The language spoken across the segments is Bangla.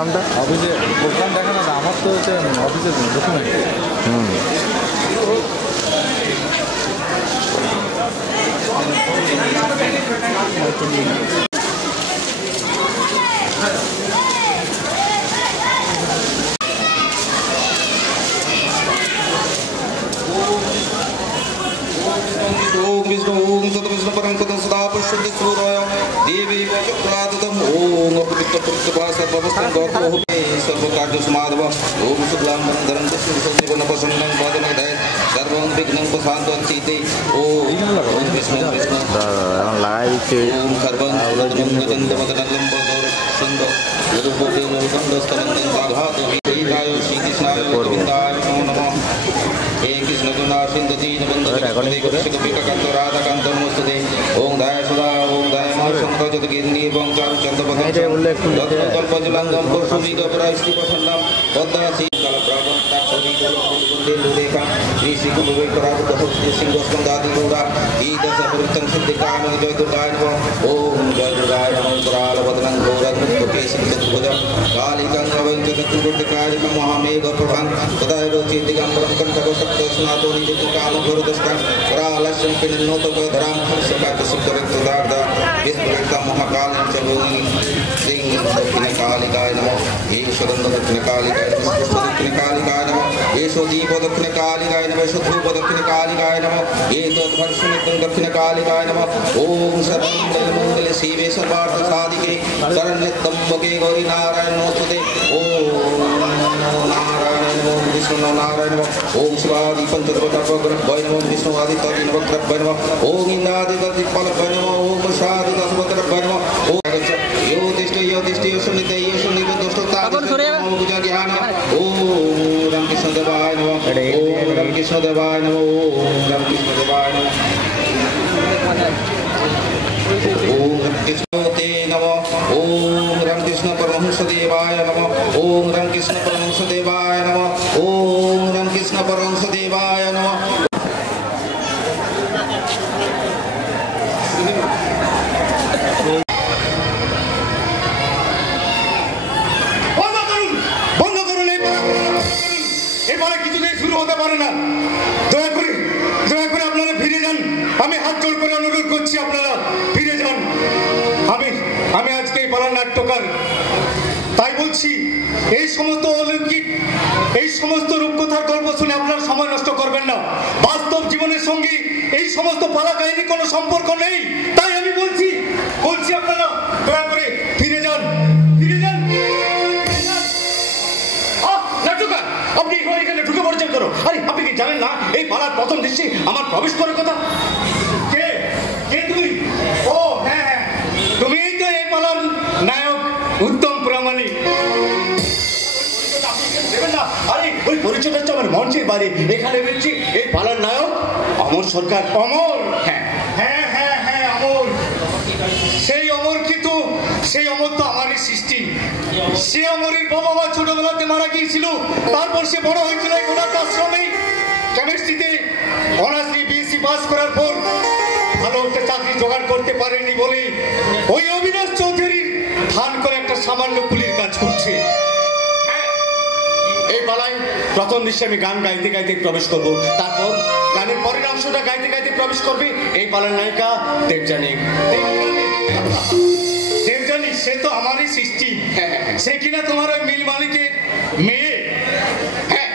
নামটা অফিসে দোকান দেখা না, আমার তো হচ্ছে অফিসের ডকুমেন্ট। ओम विष्णु ओम तत्विष्णु परम पदं सदा पश्यन्ति सूर्याय देवी वचक्रादतम ओम अपवित्र पवित्र सर्ववस्तं गौतो सर्वकार्य समाधव ओम शुक्लां वरदं विष्णुं प्रसन्नं पादमग्धये सर्वं विघ्नं प्रशान्तवन्तीते ओम विष्णु विष्णु লাগাই দিচ্ছে ओम सर्वं गजन्दवदनं बदर सुंद यदुपोते लोकन्दस्तनं साघातो हिताय श्रीकृष्णाय गोविन्दाय नमो नमः हे कृष्ण करुणा सिंधु दीनबन्धु जगत्पते राधाकान्त नमोस्तुते ओम दाय सदा ओम दाय महाशंकर जगद्गिरि एवं चारुचन्द्र कल्पजलांगम पुरुषोमी गपरास्ति प्रसन्नम पद्मासी कलप्रावन्ताक्षरी गोलकुंडे लुरेका ऋषि कुलवे करादु बहु सिंहस्कंदादि गौरा ईदस प्रवृत्तं सिद्धिकाम जय दुर्गाय नमः ओम जय दुर्गाय नमः करालवदनं गौरमुक्ते सिद्धभुजं कालिकं रवञ्चतुर्गुटिकाय महामेघ प्रभं तदैव चेतिगम्बरं कंठकोशक्तो स्नातो निजकालं भरदस्तं करालस्यं पिण्डोतपधरां हर्षकातसिद्धवित्तदार्ध विस्फुलितं महाकालं च भूमि श्रीं दक्षिणकालिकाय नमः ईश्वरं दक्षिणकालिकाय नमः दक्षिणकालिकाय नमः येषो दीपो दक्षिणकालिकाय नमः येषो धूपो दक्षिणकालिकाय नमः एतद्भर्षणितं दक्षिणकालिकाय नमः ओम सर्वमङ्गलमङ्गले शिवे सर्वार्थसाधिके शरण्यत्र्यम्बके गौरी नारायण नमोस्तुते ओम नमो नारायण नमो विष्णु नारायण नमः ओम शिवादि पंचतत्वग्रभ्य नमः विष्णु आदित्यादि नवग्रभ्य नमः ओम इंद्रादिगतिफलभ्य नमः ओम शादि दशवग्रभ्य नमः ओम यो तिष्ठे सुनिते यो सुनिते दुष्टता पूजा ज्ञान ओम रामकृष्ण देवाय नमः ओम रामकृष्ण देवाय नमः ओम रामकृष्ण देवाय नमः ओम रामकृष्ण ते नमः ओम रामकृष्ण परमहंस देवाय नमः ओम रामकृष्ण परमहंस देवाय नमः ओम रामकृष्ण परमहंस देवाय नमः তাই বলছি এই সমস্ত অলৌকিক এই সমস্ত রূপকথার গল্প শুনে আপনারা সময় নষ্ট করবেন না। বাস্তব জীবনের সঙ্গে এই সমস্ত পালা কাহিনী কোনো সম্পর্ক নেই। তাই আমি বলছি আপনারা দয়া করে ফিরে যান, ফিরে যান। নাট্যকার আপনি এখানে ঢুকে পড়ছেন কেন? আরে আপনি কি জানেন না এই পালার প্রথম দৃশ্যে আমার প্রবেশ করার কথা? কে কে তুমি? ও হ্যাঁ, তুমি তো এই পালার নায়ক উত্তম প্রামাণিক। আরে ওই পরিচয়টা হচ্ছে আমার মঞ্চের বাইরে, এখানে বলছি এই পালার নায়ক অমর সরকার। অমর? হ্যাঁ হ্যাঁ হ্যাঁ হ্যাঁ অমর। সেই অমর কিন্তু সেই অমর তো আমারই সৃষ্টি। সে অমরের বাবা মা ছোটবেলাতে মারা গিয়েছিল, তারপর সে বড় হয়েছিল এক অনাথ আশ্রমে। কেমিস্ট্রিতে অনার্স বিএসসি পাস করার পর ভালো একটা চাকরি জোগাড় করতে পারেনি বলে ওই অবিনাশ চৌধুরীর ধান করে একটা সামান্য কুলির কাজ করছে। এই পালায় প্রথম দৃশ্যে আমি গান গাইতে গাইতে প্রবেশ করব, তারপর গানের পরের অংশটা গাইতে গাইতে প্রবেশ করবে এই পালার নায়িকা দেবযানী। দেবযানী সে তো আমারই সৃষ্টি, সে কিনা তোমার ওই মিল মালিকের মেয়ে। হ্যাঁ,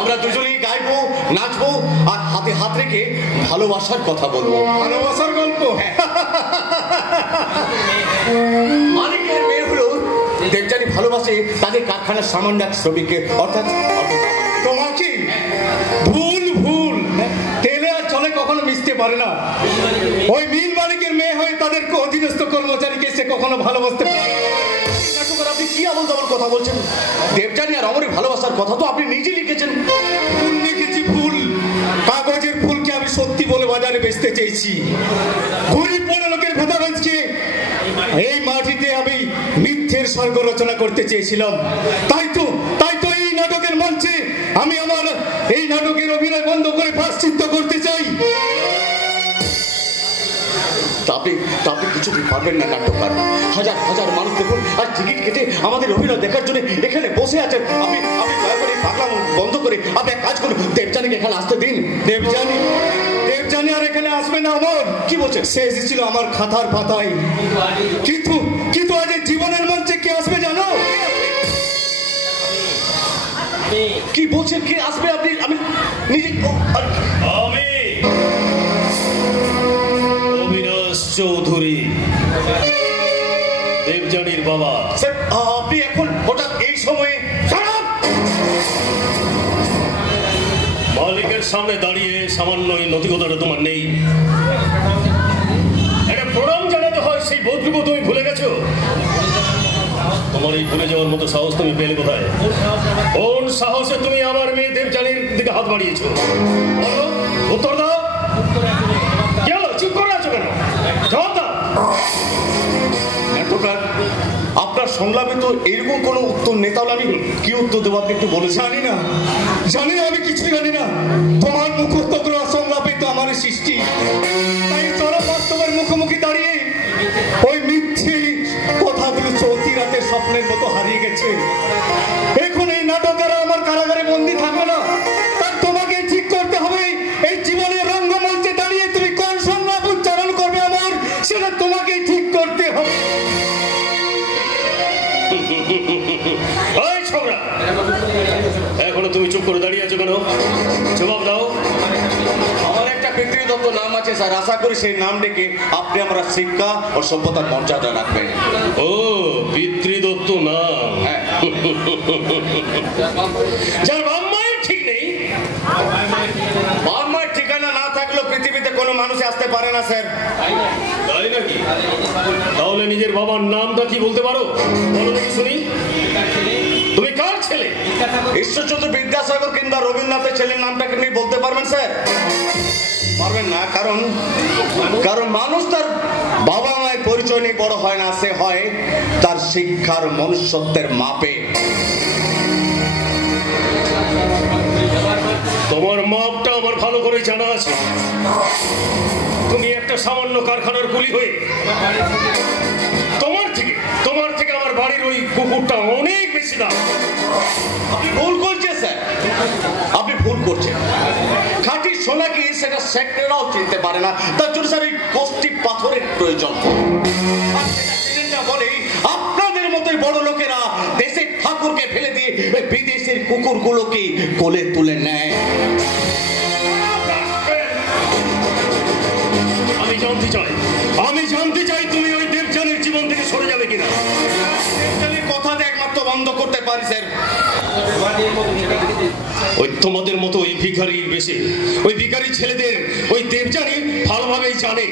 আমরা দুজনেই গাইবো, নাচবো আর হাতে হাত রেখে ভালোবাসার কথা বলবো। ভালোবাসার গল্প? মালিকের মেয়ে হলো দেবযানী ভালোবাসে তাদের কারখানার সামান্য এক শ্রমিককে, অর্থাৎ তোমাকে। ভুল ভুল, তেলে আর চলে কখনো মিশতে পারে না। ওই মিল মালিকের মেয়ে হয়ে তাদের অধীনস্থ কর্মচারীকে সে কখনো ভালোবাসতে পারে। আপনি কি আবল তাবল কথা বলছেন? দেবযানী আর অমরের ভালোবাসার কথা তো আপনি নিজে লিখেছেন। ভুল লিখেছি, ভুল। কাগজের ফুলকে আমি সত্যি বলে বাজারে বেচতে চেয়েছি। গরিব বড় লোকের ভেদাভেদকে এই মাটিতে আমি মিথ্যের স্বর্গ রচনা করতে চেয়েছিলাম। তাই তো এই নাটকের মঞ্চে আমি আমার এই নাটকের অভিনয় বন্ধ করে প্রায়শ্চিত্ত করতে চাই। আপনি কিছুতেই পারবেন না নাট্যকার। হাজার হাজার মানুষ দেখুন আর টিকিট কেটে আমাদের অভিনয় দেখার জন্য এখানে বসে আছেন। আপনি দয়া করে পাগলাম বন্ধ করে আপনি এক কাজ করুন, দেবযানীকে এখানে আসতে দিন। দেবযানী আর এখানে আসবে না। অমর কি বলছে? সে এসেছিল আমার খাতার পাতায়, কিন্তু আজ জীবনের মঞ্চে কে আসবে জানো? কি বলছেন? কে আসবে? আপনি আমি নিজে আমি অবিনাশ চৌধুরী, দেবযানীর বাবা। স্যার আপনি এখন হঠাৎ এই সময়ে? মালিকের সামনে দাঁড়িয়ে সামান্য এই নথিকতাটা তোমার নেই? একটা প্রণাম জানাতে হয়, সেই বোধটুকু তুমি ভুলে গেছো? তোমার এই ভুলে যাওয়ার মতো সাহস তুমি পেলে কোথায়? কোন সাহসে তুমি আমার মেয়ে দেবযানীর দিকে হাত বাড়িয়েছো? বলো, উত্তর দাও। কেন চুপ করে আছো? কেন জবাব দাও। আপনার সংলাপে তো এরকম কোনো উত্তর নেই, তাহলে আমি কি উত্তর দেবো আপনি একটু বলে? জানি না, আমি কিছুই জানি না। তোমার মুখস্থগুলো সংলাপে তো আমার সৃষ্টি, তাই চরম বাস্তবের মুখোমুখি দাঁড়িয়ে ওই মিথ্যে কথাগুলো চলতি রাতের স্বপ্নের মতো হারিয়ে গেছে। এখন এই নাটকেরা আমার কারাগারে বন্দী থাকবে না, তার তোমাকে ঠিক করতে হবে। এই জীবনের রঙ্গমঞ্চে দাঁড়িয়ে তুমি কোন সংলাপ উচ্চারণ করবে আমার, সেটা তোমাকেই ঠিক করতে হবে। এখনো তুমি চুপ করে দাঁড়িয়ে আছো কেন? জবাব দাও। আমার একটা পিতৃদত্ত নাম আছে স্যার, আশা করি সেই নাম ডেকে আপনি আমরা শিক্ষা ও সভ্যতার মর্যাদা রাখবেন। ও পিতৃদত্ত নাম? হ্যাঁ। যার বাপ মায়ের ঠিক নেই। বাপ মায়ের ঠিকানা না থাকলেও পৃথিবীতে কোনো মানুষ আসতে পারে না স্যার। তাই নাকি? তাহলে নিজের বাবার নামটা কি বলতে পারো? বলো দেখি শুনি। তুমি কার ছেলে? ঈশ্বরচন্দ্র বিদ্যাসাগর কিংবা রবীন্দ্রনাথের ছেলের নামটাকে আপনি বলতে পারবেন স্যার? পারবেন না, কারণ মানুষ তার বাবা মায়ের পরিচয় নিয়ে বড় হয় না, সে হয় তার শিক্ষার মনুষ্যত্বের মাপে। তোমার মাপটা আমার ভালো করে জানা আছে। তুমি একটা সামান্য কারখানার কুলি হয়ে তোমার থেকে আমার বাড়ির ওই কুকুরটা অনেক বেশি দাম। আপনি ভুল করছেন স্যার, আপনি ভুল করছেন। খাঁটি সোনা কি সেটা সেক্রেটারিও চিনতে পারে না, তার জন্য স্যার এই কষ্টি পাথরের প্রয়োজন। আর সেটা চিনেন না বলেই আপনাদের মতোই বড় লোকেরা দেশের ঠাকুরকে ফেলে দিয়ে বিদেশের কুকুরগুলোকে কোলে তুলে নেয়। আমি জানতে চাই তুমি ওই দেবযানীর জীবন থেকে সরে যাবে কিনা। দেবযানীর কথাতে একমাত্র বন্ধ করতে পারি স্যার। ওই তোমাদের মতো ওই ভিখারির বেশে ওই ভিখারি ছেলেদের ওই দেবযানী ভালোভাবেই জানে।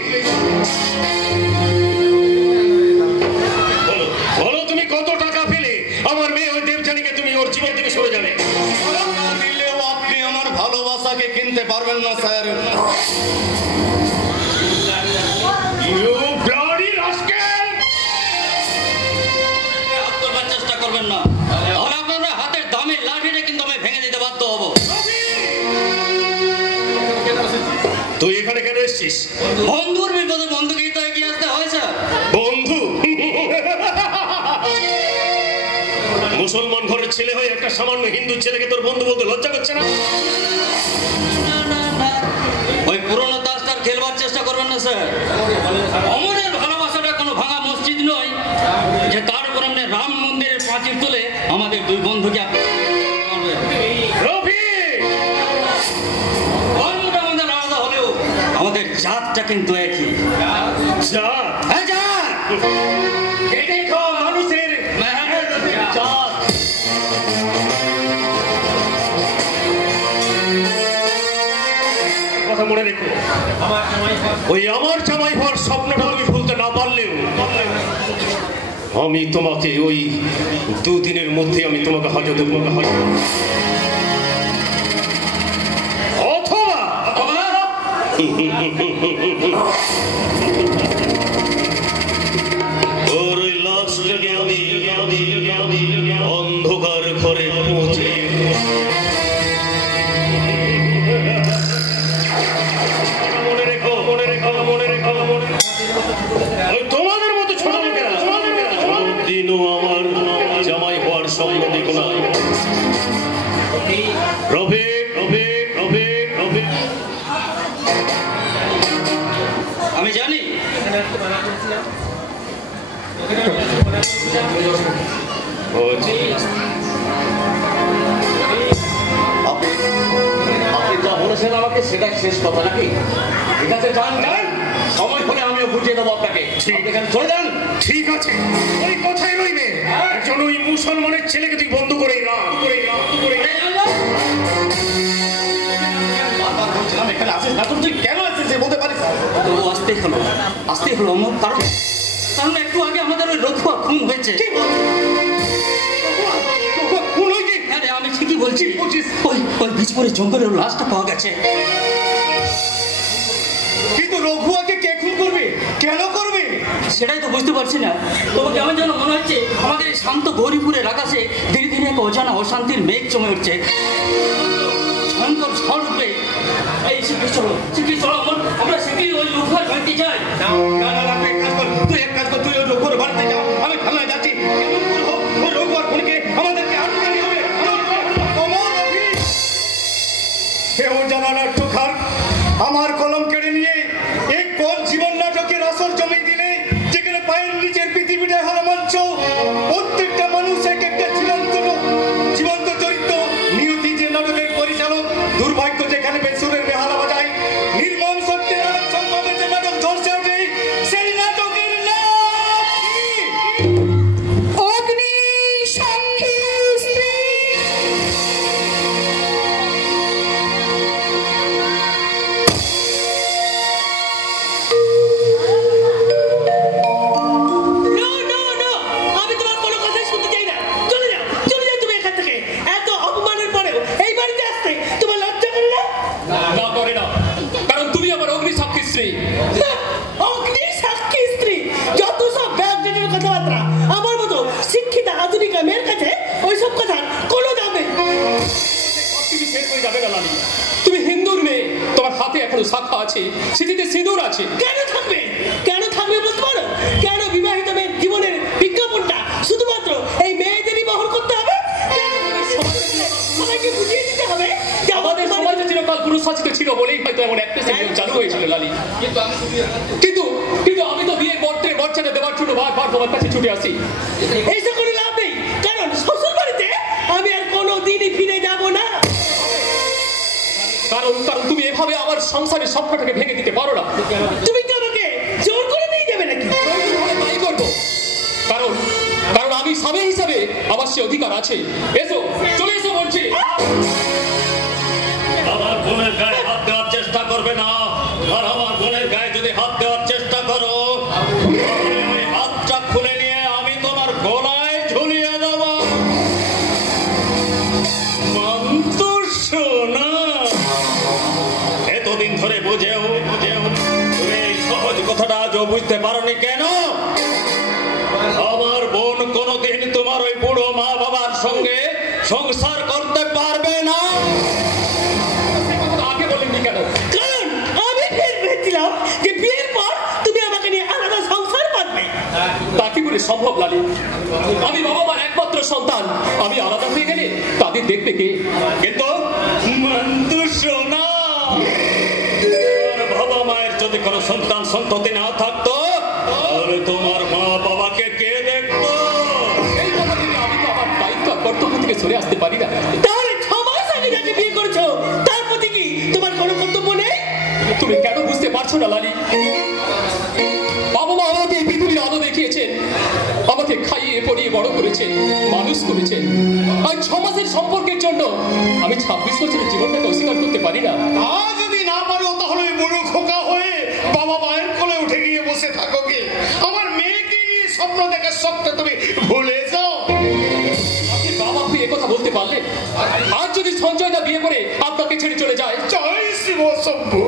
বলো তুমি কত টাকা পেলে আমার মেয়ে ওই দেবযানীকে তুমি ওর জীবন থেকে সরে যাবে? দিলেও আপনি আমার ভালোবাসাকে কিনতে পারবেন না স্যার। চেষ্টা করবেন না, তাহলে আপনারা হাতের দামের লাঠিটা কিন্তু আমি ভেঙে দিতে বাধ্য হব। তুই এখানে কেন এসেছিস? বন্ধুর বিপদে বন্ধুকে তো এগিয়ে আসতে হয় স্যার। বন্ধু? মুসলমান ঘরের ছেলে হয়ে একটা সামান্য হিন্দু ছেলেকে তোর বন্ধু বলতে লজ্জা করছে না? ওই পুরোনো তাসটার খেলবার চেষ্টা করবেন না স্যার। অমরের ভালোবাসাটা কোনো ভাঙা মসজিদ নয় যে তার উপর আপনি রাম মন্দিরের প্রাচীর তুলে আমাদের দুই বন্ধুকে ধর্মটা আমাদের আলাদা হলেও আমাদের জাতটা কিন্তু একই। জাত? হ্যাঁ জাত। খেটে খাওয়া মানুষের জাত। কথা মনে রেখো, ওই আমার জামাই হওয়ার স্বপ্নটা আমি ভুলতে না পারলেও আমি তোমাকে ওই দুদিনের মধ্যে আমি তোমাকে হাজত অথবা ওর ওই লাশটাকে আমি অন্ধকার ঘরে পৌঁছে মনে রেখো রফিক রফিক রফিক রফিক আমি জানি আপনি যা বলেছেন আমাকে সেটা শেষ কথা নাকি? ঠিক আছে, যান যান, সময় হলে আমিও বুঝিয়ে দেবো আপনাকে। এখানে চলে যান। ঠিক আছে, ওই কথাই রইবে। একজন ওই মুসলমানের ছেলেকে তুই বন্ধ করে না বারবার বলছিলাম এখানে আসিস না, তুই কেন আসিস বলতে পারিস? আসতেই হলো আমার কারণ একটু আগে আমাদের ওই রঘুয়া খুন হয়েছে। আরে আমি ঠিকই বলছি, ওই বিজপুরে জঙ্গলের লাশটা পাওয়া গেছে। কিন্তু রঘুয়াকে কে খুন করবে, কেন করবে সেটাই তো বুঝতে পারছি না। তবে কেমন যেন মনে হচ্ছে আমাদের এই শান্ত গৌরীপুরের আকাশে ধীরে ধীরে এক অজানা অশান্তির মেঘ জমে উঠছে। ভয়ঙ্কর ঝড় উঠবে। এই শিগগির চলো আমরা শিগগির ওই রঘুয়ার বাড়িতে যাই। না না না, তুই এক কাজ কর, তুই ওই রঘুয়ার বাড়িতে যা, আমি থানায় যাচ্ছি। কেমন করে হোক ওই রঘুয়ার খুনিকে আমাদেরকে আটকাতে হবে। কেউ জানার ঠোকার আমার কলম কেড়ে নিয়ে এক কোন জীবন নাটকের আসল জমি দিলে, যেখানে পায়ের নিচের পৃথিবীটা হারা মঞ্চ, প্রত্যেকটা মানুষ এক একটা জীবন্ত চরিত্র, নিয়তি যে নাটকের পরিচালক, দুর্ভাগ্য যেখানে বেসুরের বেহালা বাজায়, নির্মম সত্যের সম্ভাবে যে নাটক ঝলসে ওঠে, সেই নাটকের নাম অগ্নি সংখ্যের স্ত্রী। আমি তোমার কোনো কথাই শুনতে চাই না। চলে যাও তুমি এখান থেকে। এত অপমানের পরেও এই বাড়িতে আসতে তোমার লজ্জা করে না? না করে না, কারণ তুমি আমার অগ্নি সাক্ষী স্ত্রী। অগ্নি সাক্ষী স্ত্রী, যত সব ব্যাগজেটের কথাবার্তা। আমার মতো শিক্ষিতা আধুনিকা মেয়ের কাছে ওইসব কথার কোনো দাম নেই। তুমি শেষ হয়ে যাবে না লালি। তুমি হিন্দুর মেয়ে, তোমার হাতে এখনো শাখা আছে, স্মৃতিতে সিঁদুর আছে। কেন থাকবে বলতে পারো? কেন বিবাহিত মেয়ের জীবনের বিজ্ঞাপনটা শুধুমাত্র এই মেয়েদেরই বহন করতে হবে? সবাইকে বুঝিয়ে দিতে হবে যে আমাদের সমাজে চিরকাল পুরুষাচিত ছিল বলেই হয়তো এমন একটা সিস্টেম চালু হয়েছিল লালি। কিন্তু আমি তো বিয়ের মর্যাদা দেওয়ার জন্য বারবার তোমার কাছে ছুটে আসি। এইসব কোনো লাভ নেই, কারণ শ্বশুর বাড়িতে আমি আর কোনো দিনই ফিরে যাব না। কারণ তুমি এভাবে আমার সংসারের স্বপ্নটাকে ভেঙে দিতে পারো না। তুমি কি আমাকে জোর করে নিয়ে যাবে নাকি? তাই করবো, কারণ আমি স্বামী হিসাবে আমার সে অধিকার আছে। এসো, চলে এসো বলছি। আমার বোনের গায়ে হাত দেওয়ার চেষ্টা করবে না, আর আমার বোনের গায়ে যদি হাত দেওয়ার চেষ্টা করো, ওই হাতটা খুলে নিয়ে আমি তোমার গলায় ঝুলিয়ে দেব। মন্তুষোনা, এতদিন ধরে বুঝেও তুমি এই সহজ কথাটা আজও বুঝতে পারোনি কেন? আমার বোন কোনোদিন তোমার ওই বুড়ো মা বাবার সঙ্গে সংসার করতে পারবে না। আগে বলেননি কেন? কারণ আমি ভেবেছিলাম যে বিয়ের পর তুমি আমাকে নিয়ে আলাদা সংসার পাবে। তা কি করে সম্ভব লালি? আমি বাবা মার একমাত্র সন্তান, আমি আলাদা হয়ে গেলে তাদের দেখবে কে? কিন্তু মন্তুষোনা, বাবা মায়ের যদি কোনো সন্তান সন্ততি না থাকতো, তাহলে তোমার মা বাবাকে কে দেখতো? এই কথা ভেবে আমি তো আমার দায়িত্ব কর্তব্য থেকে সরে আসতে পারি না। তাহলে 6 মাস আগে যাকে বিয়ে করেছো তার প্রতি কি তোমার কোনো কর্তব্য নেই? তুমি কেন বুঝতে পারছো না লালি? বাবা মা আমাকে এই পৃথিবীর আলো দেখিয়েছেন, আমাকে খাইয়ে পড়িয়ে বড় করেছেন, মানুষ করেছেন। আর 6 মাসের সম্পর্কের জন্য আমি 26 বছরের জীবনটাকে অস্বীকার করতে পারি না। যদি না পারো তাহলে বড় খোকা হয়ে বাবা মায়ের কোলে উঠে গিয়ে বসে থাকো কি? আমার মেয়েকে নিয়ে স্বপ্ন দেখার স্বপ্ন তুমি ভুলে যাও। আপনি বাবা হয়ে কথা বলতে পারলেন? আর যদি সঞ্জয় দা বিয়ে করে আপনাকে ছেড়ে চলে যায়? জয় শিব শম্ভু।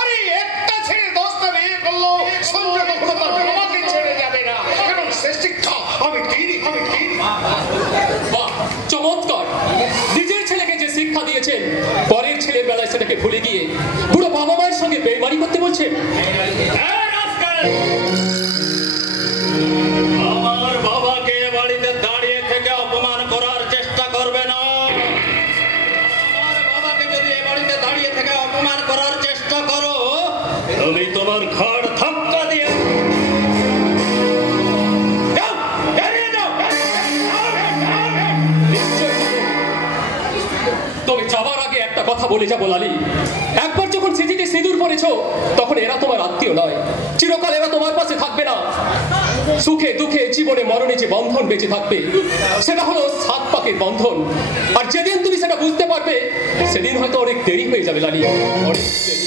আরে একটা ছেড়ে 10টা বিয়ে করলো, সঞ্জয় কখনো তার বাবাকে ছেড়ে যাবে না, কারণ সে শিক্ষা আমি দিইনি। বাহ, চমৎকার! নিজের ছেলেকে যে শিক্ষা দিয়েছেন, পরের ছেলের বেলায় সেটাকে ভুলে গিয়ে বুড়ো বাবা মায়ের সঙ্গে বেইমানি করতে বলছেন। আমার বাবাকে বাড়িতে দাঁড়িয়ে থেকে অপমান করার চেষ্টা করবে না। কথা বলে যাবো লালি। একবার যখন স্মৃতিতে সিঁদুর পড়েছ তখন এরা তোমার আত্মীয় নয়, চিরকাল এরা তোমার পাশে থাকবে না। সুখে দুঃখে জীবনে মরণে যে বন্ধন বেঁচে থাকবে সেটা হলো 7 পাকের বন্ধন। আর যেদিন তুমি সেটা বুঝতে পারবে সেদিন হয়তো অনেক দেরি হয়ে যাবে লালি, অনেক দেরি।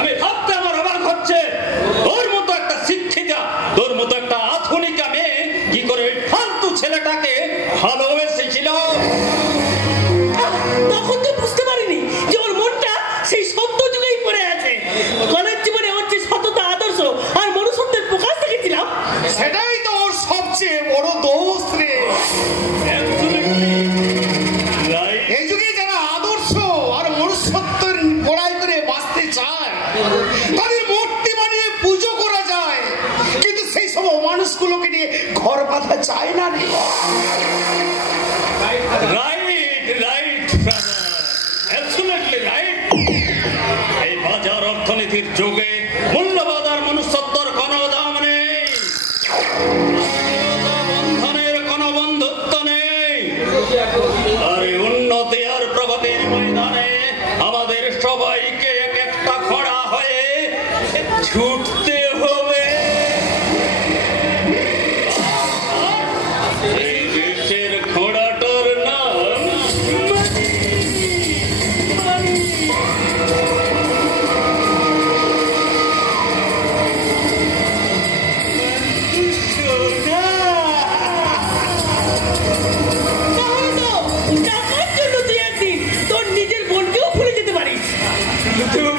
আমি ভাবতে আমার অবাক হচ্ছে, তোর মতো একটা শিক্ষিতা, তোর মতো একটা আধুনিকা মেয়ে কি করে ফালতু ছেলেটাকে ভালোবেসেছিল। তখন তো বুঝতে পারিনি যে ওর মনটা সেই সত্য যুগেই পড়ে আছে। কলেজ জীবনে ওর যে সততা, আদর্শ আর মনুষ্যত্বের প্রকাশ দেখেছিলাম, সেটাই তো ওর সবচেয়ে বড় দোষ রে। এই যুগে যারা আদর্শ আর মনুষ্যত্বের বড়াই করে বাঁচতে চায় তাদের মূর্তি বানিয়ে পুজো করা যায়, কিন্তু সেই সব মানুষগুলোকে নিয়ে ঘর বাঁধা চায় না রে। এই বাজার অর্থনীতির যুগে মূল্যবাদ আর মনুষ্যত্বর কোনো দাম নেই, বন্ধনের কোনো বন্ধুত্ব নেই। আর উন্নতি আর প্রগতির ময়দানে আমাদের সবাইকে এক একটা খড়া হয়ে ছুটতে হবে। এই দেশের খোঁড়াটার নাম টাকার জন্য তুই একদিন তোর নিজের বোনকেও ভুলে যেতে পারিস।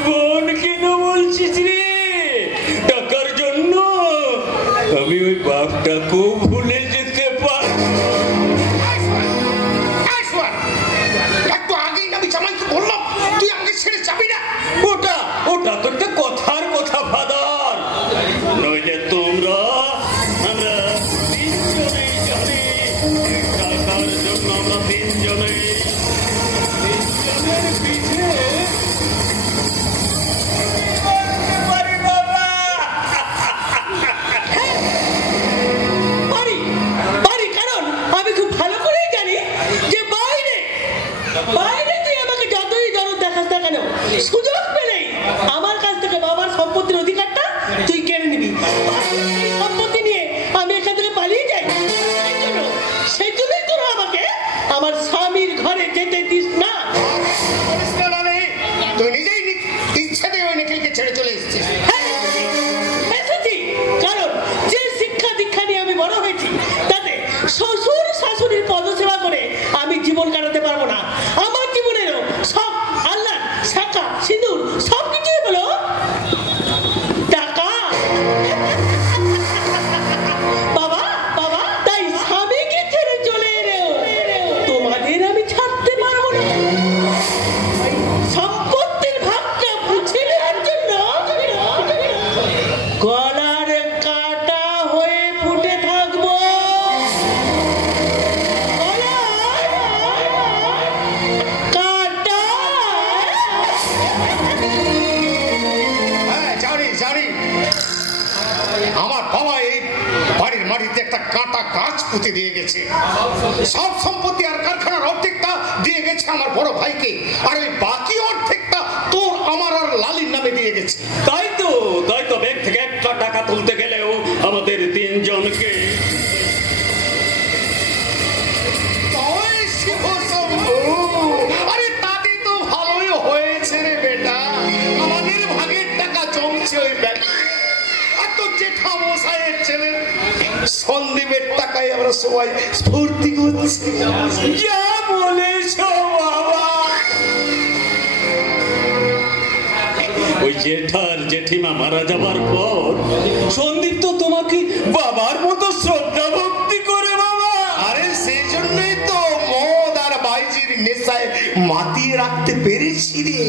বোন কেন বলছিস রে? টাকার জন্য আমি ওই বাপটাকেও ভুলে যেতে পারি। একটু আগেই আমি জামাইকে বললাম তুই আমাকে ছেড়ে যাবি না। ওটা তো একটা কথার কথা ফাদার, নইলে তোমরা আমরা তিনজনেই জানি টাকার জন্য আমরা তিনজনের পিঠে পারি বাবা। পারি, কারণ আমি খুব ভালো করেই জানি যে বাইরে তুই আমাকে যতই জরুর দেখাস না কেন, সুযোগ পেলেই আমার কাছ থেকে বাবার সম্পত্তির অধিকারটা তুই কেড়ে নিবি। এই সম্পত্তি নিয়ে আমি এখান থেকে পালিয়ে যাই। সেই জন্যই তোরা আমাকে আমার স্বামীর ঘরে যেতে দিস না। তুই নিজেই ইচ্ছাতে ওই নিখিলকে ছেড়ে চলে এসেছিস। এসেছি কারণ যে শিক্ষা দীক্ষা নিয়ে আমি বড় হয়েছি তাতে শ্বশুর শাশুড়ির পদসেবা করে আমি জীবন কাটাতে পারবো না। আমার জীবনেরও সব আল্লাহ শাখা সিঁদুর সবকিছুই হলো টাকা। বাবা তাই স্বামীকে ছেড়ে চলে এলেও তোমাদের আমি ছাড়তে পারবো না। সম্পত্তির ভাগটা বুঝে নেওয়ার জন্য গলার কাটা হয়ে ফুটে থাকবো। কাটা হ্যাঁ জানি আমার বাবা এই বাড়ির মাটিতে একটা কাটা গাছ পুঁতে দিয়ে গেছে। সব সম্পত্তি আর কারখানার অর্ধেকটা দিয়ে গেছে আমার বড় ভাইকে, আর ওই বাকি অর্ধেকটা তোর আমার আর লালির নামে দিয়ে গেছে। তাই তো ব্যাংক থেকে একটা টাকা তুলতে গেলেও আমাদের তিনজনকে আরে তাতে তো ভালোই হয়েছে রে বেটা, আমাদের ভাগের টাকা জমছে ওই ব্যাংকে। আর তোর জেঠা মশাইয়ের ছেলে সন্দীপের টাকায় আমরা সবাই স্ফূর্তি করছি। যা বলেছ বাবা। ওই জেঠিমা মারা যাবার পর সন্দীপ তো তোমাকে বাবার মতো শ্রদ্ধা ভক্তি করে বাবা। আরে সেই জন্যই তো মদ আর বাইজির নেশায় মাতিয়ে রাখতে পেরেছি রে।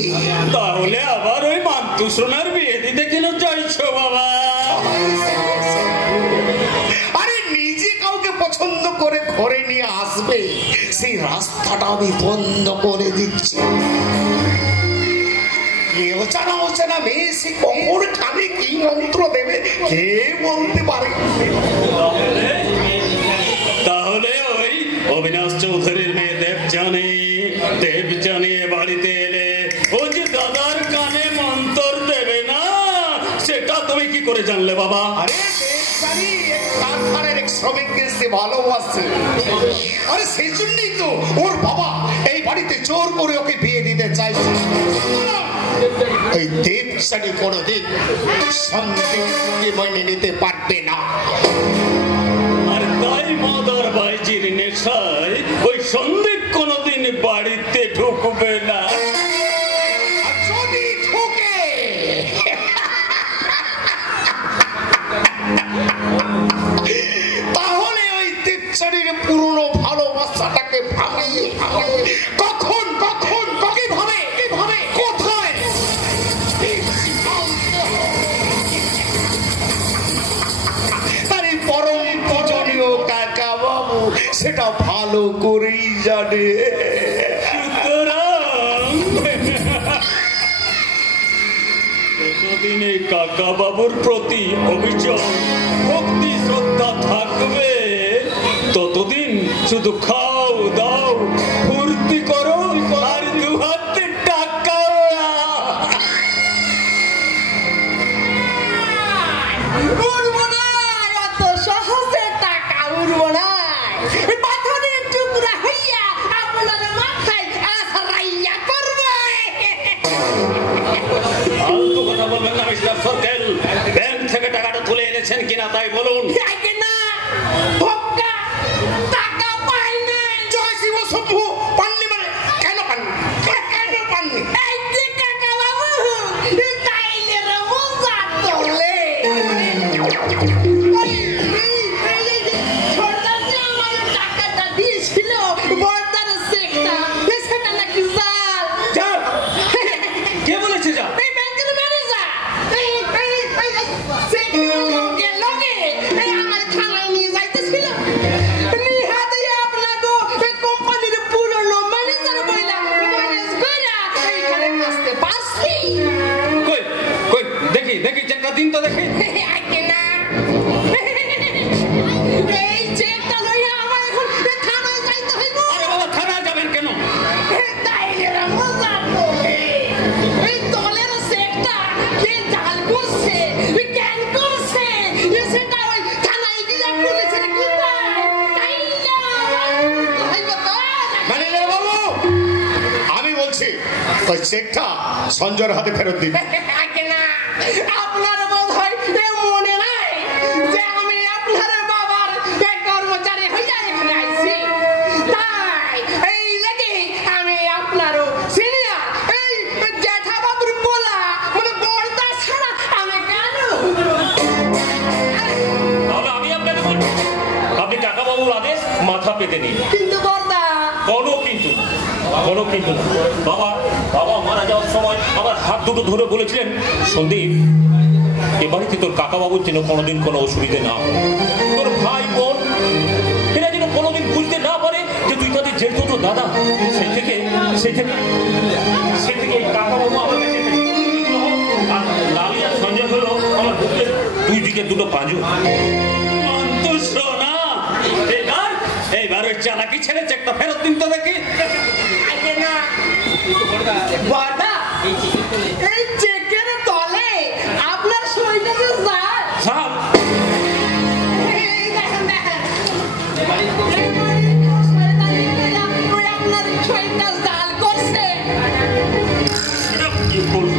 তাহলে আবার ওই মান্তু সোনার বিয়ে দিতে কেন চাইছো বাবা? আরে নিজে কাউকে পছন্দ করে ঘরে নিয়ে আসবে সেই রাস্তাটা আমি বন্ধ করে দিচ্ছি। কেউ জানা হচ্ছে না মেয়ে সে কখন কানে কি মন্ত্র দেবে কে বলতে পারে। তাহলে ওই অবিনাশ চৌধুরীর মেয়ে দেবজানি বাড়িতে এলে ও যে দাদার কানে মন্তর দেবে না, সেটা তুমি কি করে জানলে বাবা? আরে দেবজানি এক কারখানার এক শ্রমিককে সে ভালোবাসে, আরে সেই জন্যই তো ওর বাবা এই বাড়িতে জোর করে ওকে বিয়ে দিতে চাইছে। এই দেবজানি কোনোদিন সন্দেহকে মেনে নিতে পারবে না। আর তাই মাদার বাইজির নেশায় ওই সন্দীপ কোনোদিন বাড়িতে ঢুকবে না। যদি ঢুকে তাহলে ওই দেবজানির পুরনো ভালোবাসাটাকে ভাঙিয়ে কখন কখন কিভাবে কোথায় তার এই পরম পূজনীয় কাকা বাবু সেটা ভালো করেই জানে। যতদিন এই কাকা বাবুর প্রতি অভিযোগ ভক্তি শ্রদ্ধা থাকবে, ততদিন শুধু খাও দাও ফুর্তি করো আর দু হাতে টাকা। উড়বো না, অত সহজে টাকা উড়বো না। পাথরের টুকরা হইয়া আপনার মাথায় আছড়াইয়া পড়বে। ফালতু কথা বলবেন না মিস্টার সরকেল। ব্যাংক থেকে টাকাটা তুলে এনেছেন কিনা তাই বলুন। আগে না, ভক্কা, টাকা পাই নাই। জয় শিব শম্ভু। পাননি মানে কেন পাননি? কেন পাননি? এই যে কাকা বাবু, তাইলে রে মজা তোলে। ছোটদার যে আমার টাকাটা দিয়েছিল, বড়দার চেকটা, সেটা নাকি জাল। কে বলেছে যা? এই ব্যাংকের ম্যানেজার লগে আমার থানায় নিয়ে যাইতেছিল। নিহাতে আপনাকে কোম্পানির পুরনো ম্যানেজার বইলা ম্যানেজ কইরা এইখানে আসতে পারছি। কই কই দেখি দেখি চেকটা দিন তো দেখি। আগে না, এই চেকটা লইয়া আমার এখন থানায় যাইতে হইব। আরে বাবা থানায় যাবেন কেন? তাইলে রে মজা তোলে। এই দলের চেকটা কে জাল করছে, কেন করছে, সেটা ওই থানায় গিয়ে পুলিশের কোথায় ম্যানেজার বাবু, আমি বলছি ওই চেকটা সঞ্জয়ের হাতে ফেরত দিন। আগে না, আপনার বোধ হয় মনে নাই যে আমি আপনার বাবার কর্মচারী হইয়া এখানে আইছি। তাই এই লেগে আমি আপনারও সিনিয়র এই জ্যাঠা বাবুর বলা মানে বড়দা ছাড়া আমি কেন। তাহলে আমি আপনাকে বলবো আপনি কাকা বাবুর আদেশ মাথা পেতে নিন। কিন্তু বড়দা কোনো কিন্তু না। বাবা মারা যাওয়ার সময় আমার হাত দুটো ধরে বলেছিলেন, সন্দীপ এ বাড়িতে তোর কাকা বাবুর যেন কোনোদিন কোনো অসুবিধে না হয়, তোর ভাই বোন এরা যেন কোনোদিন বুঝতে না পারে যে তুই তাদের যেহেতু তো দাদা। সেই থেকে এই কাকা বাবু আমার কাছে আর লালিয়া সঞ্জয় হলো আমার বুকের দুই দিকে দুটো পাঁজু। শোনা এইবার ওই চালাকি ছেড়ে চেকটা ফেরত দিন তো দেখি। আগে না বড়দা, এই চেকের তলে আপনার সইটা যে যায়। সাপ এই দেখেন ওই আপনার সইটা জাল করছে। কি করবো?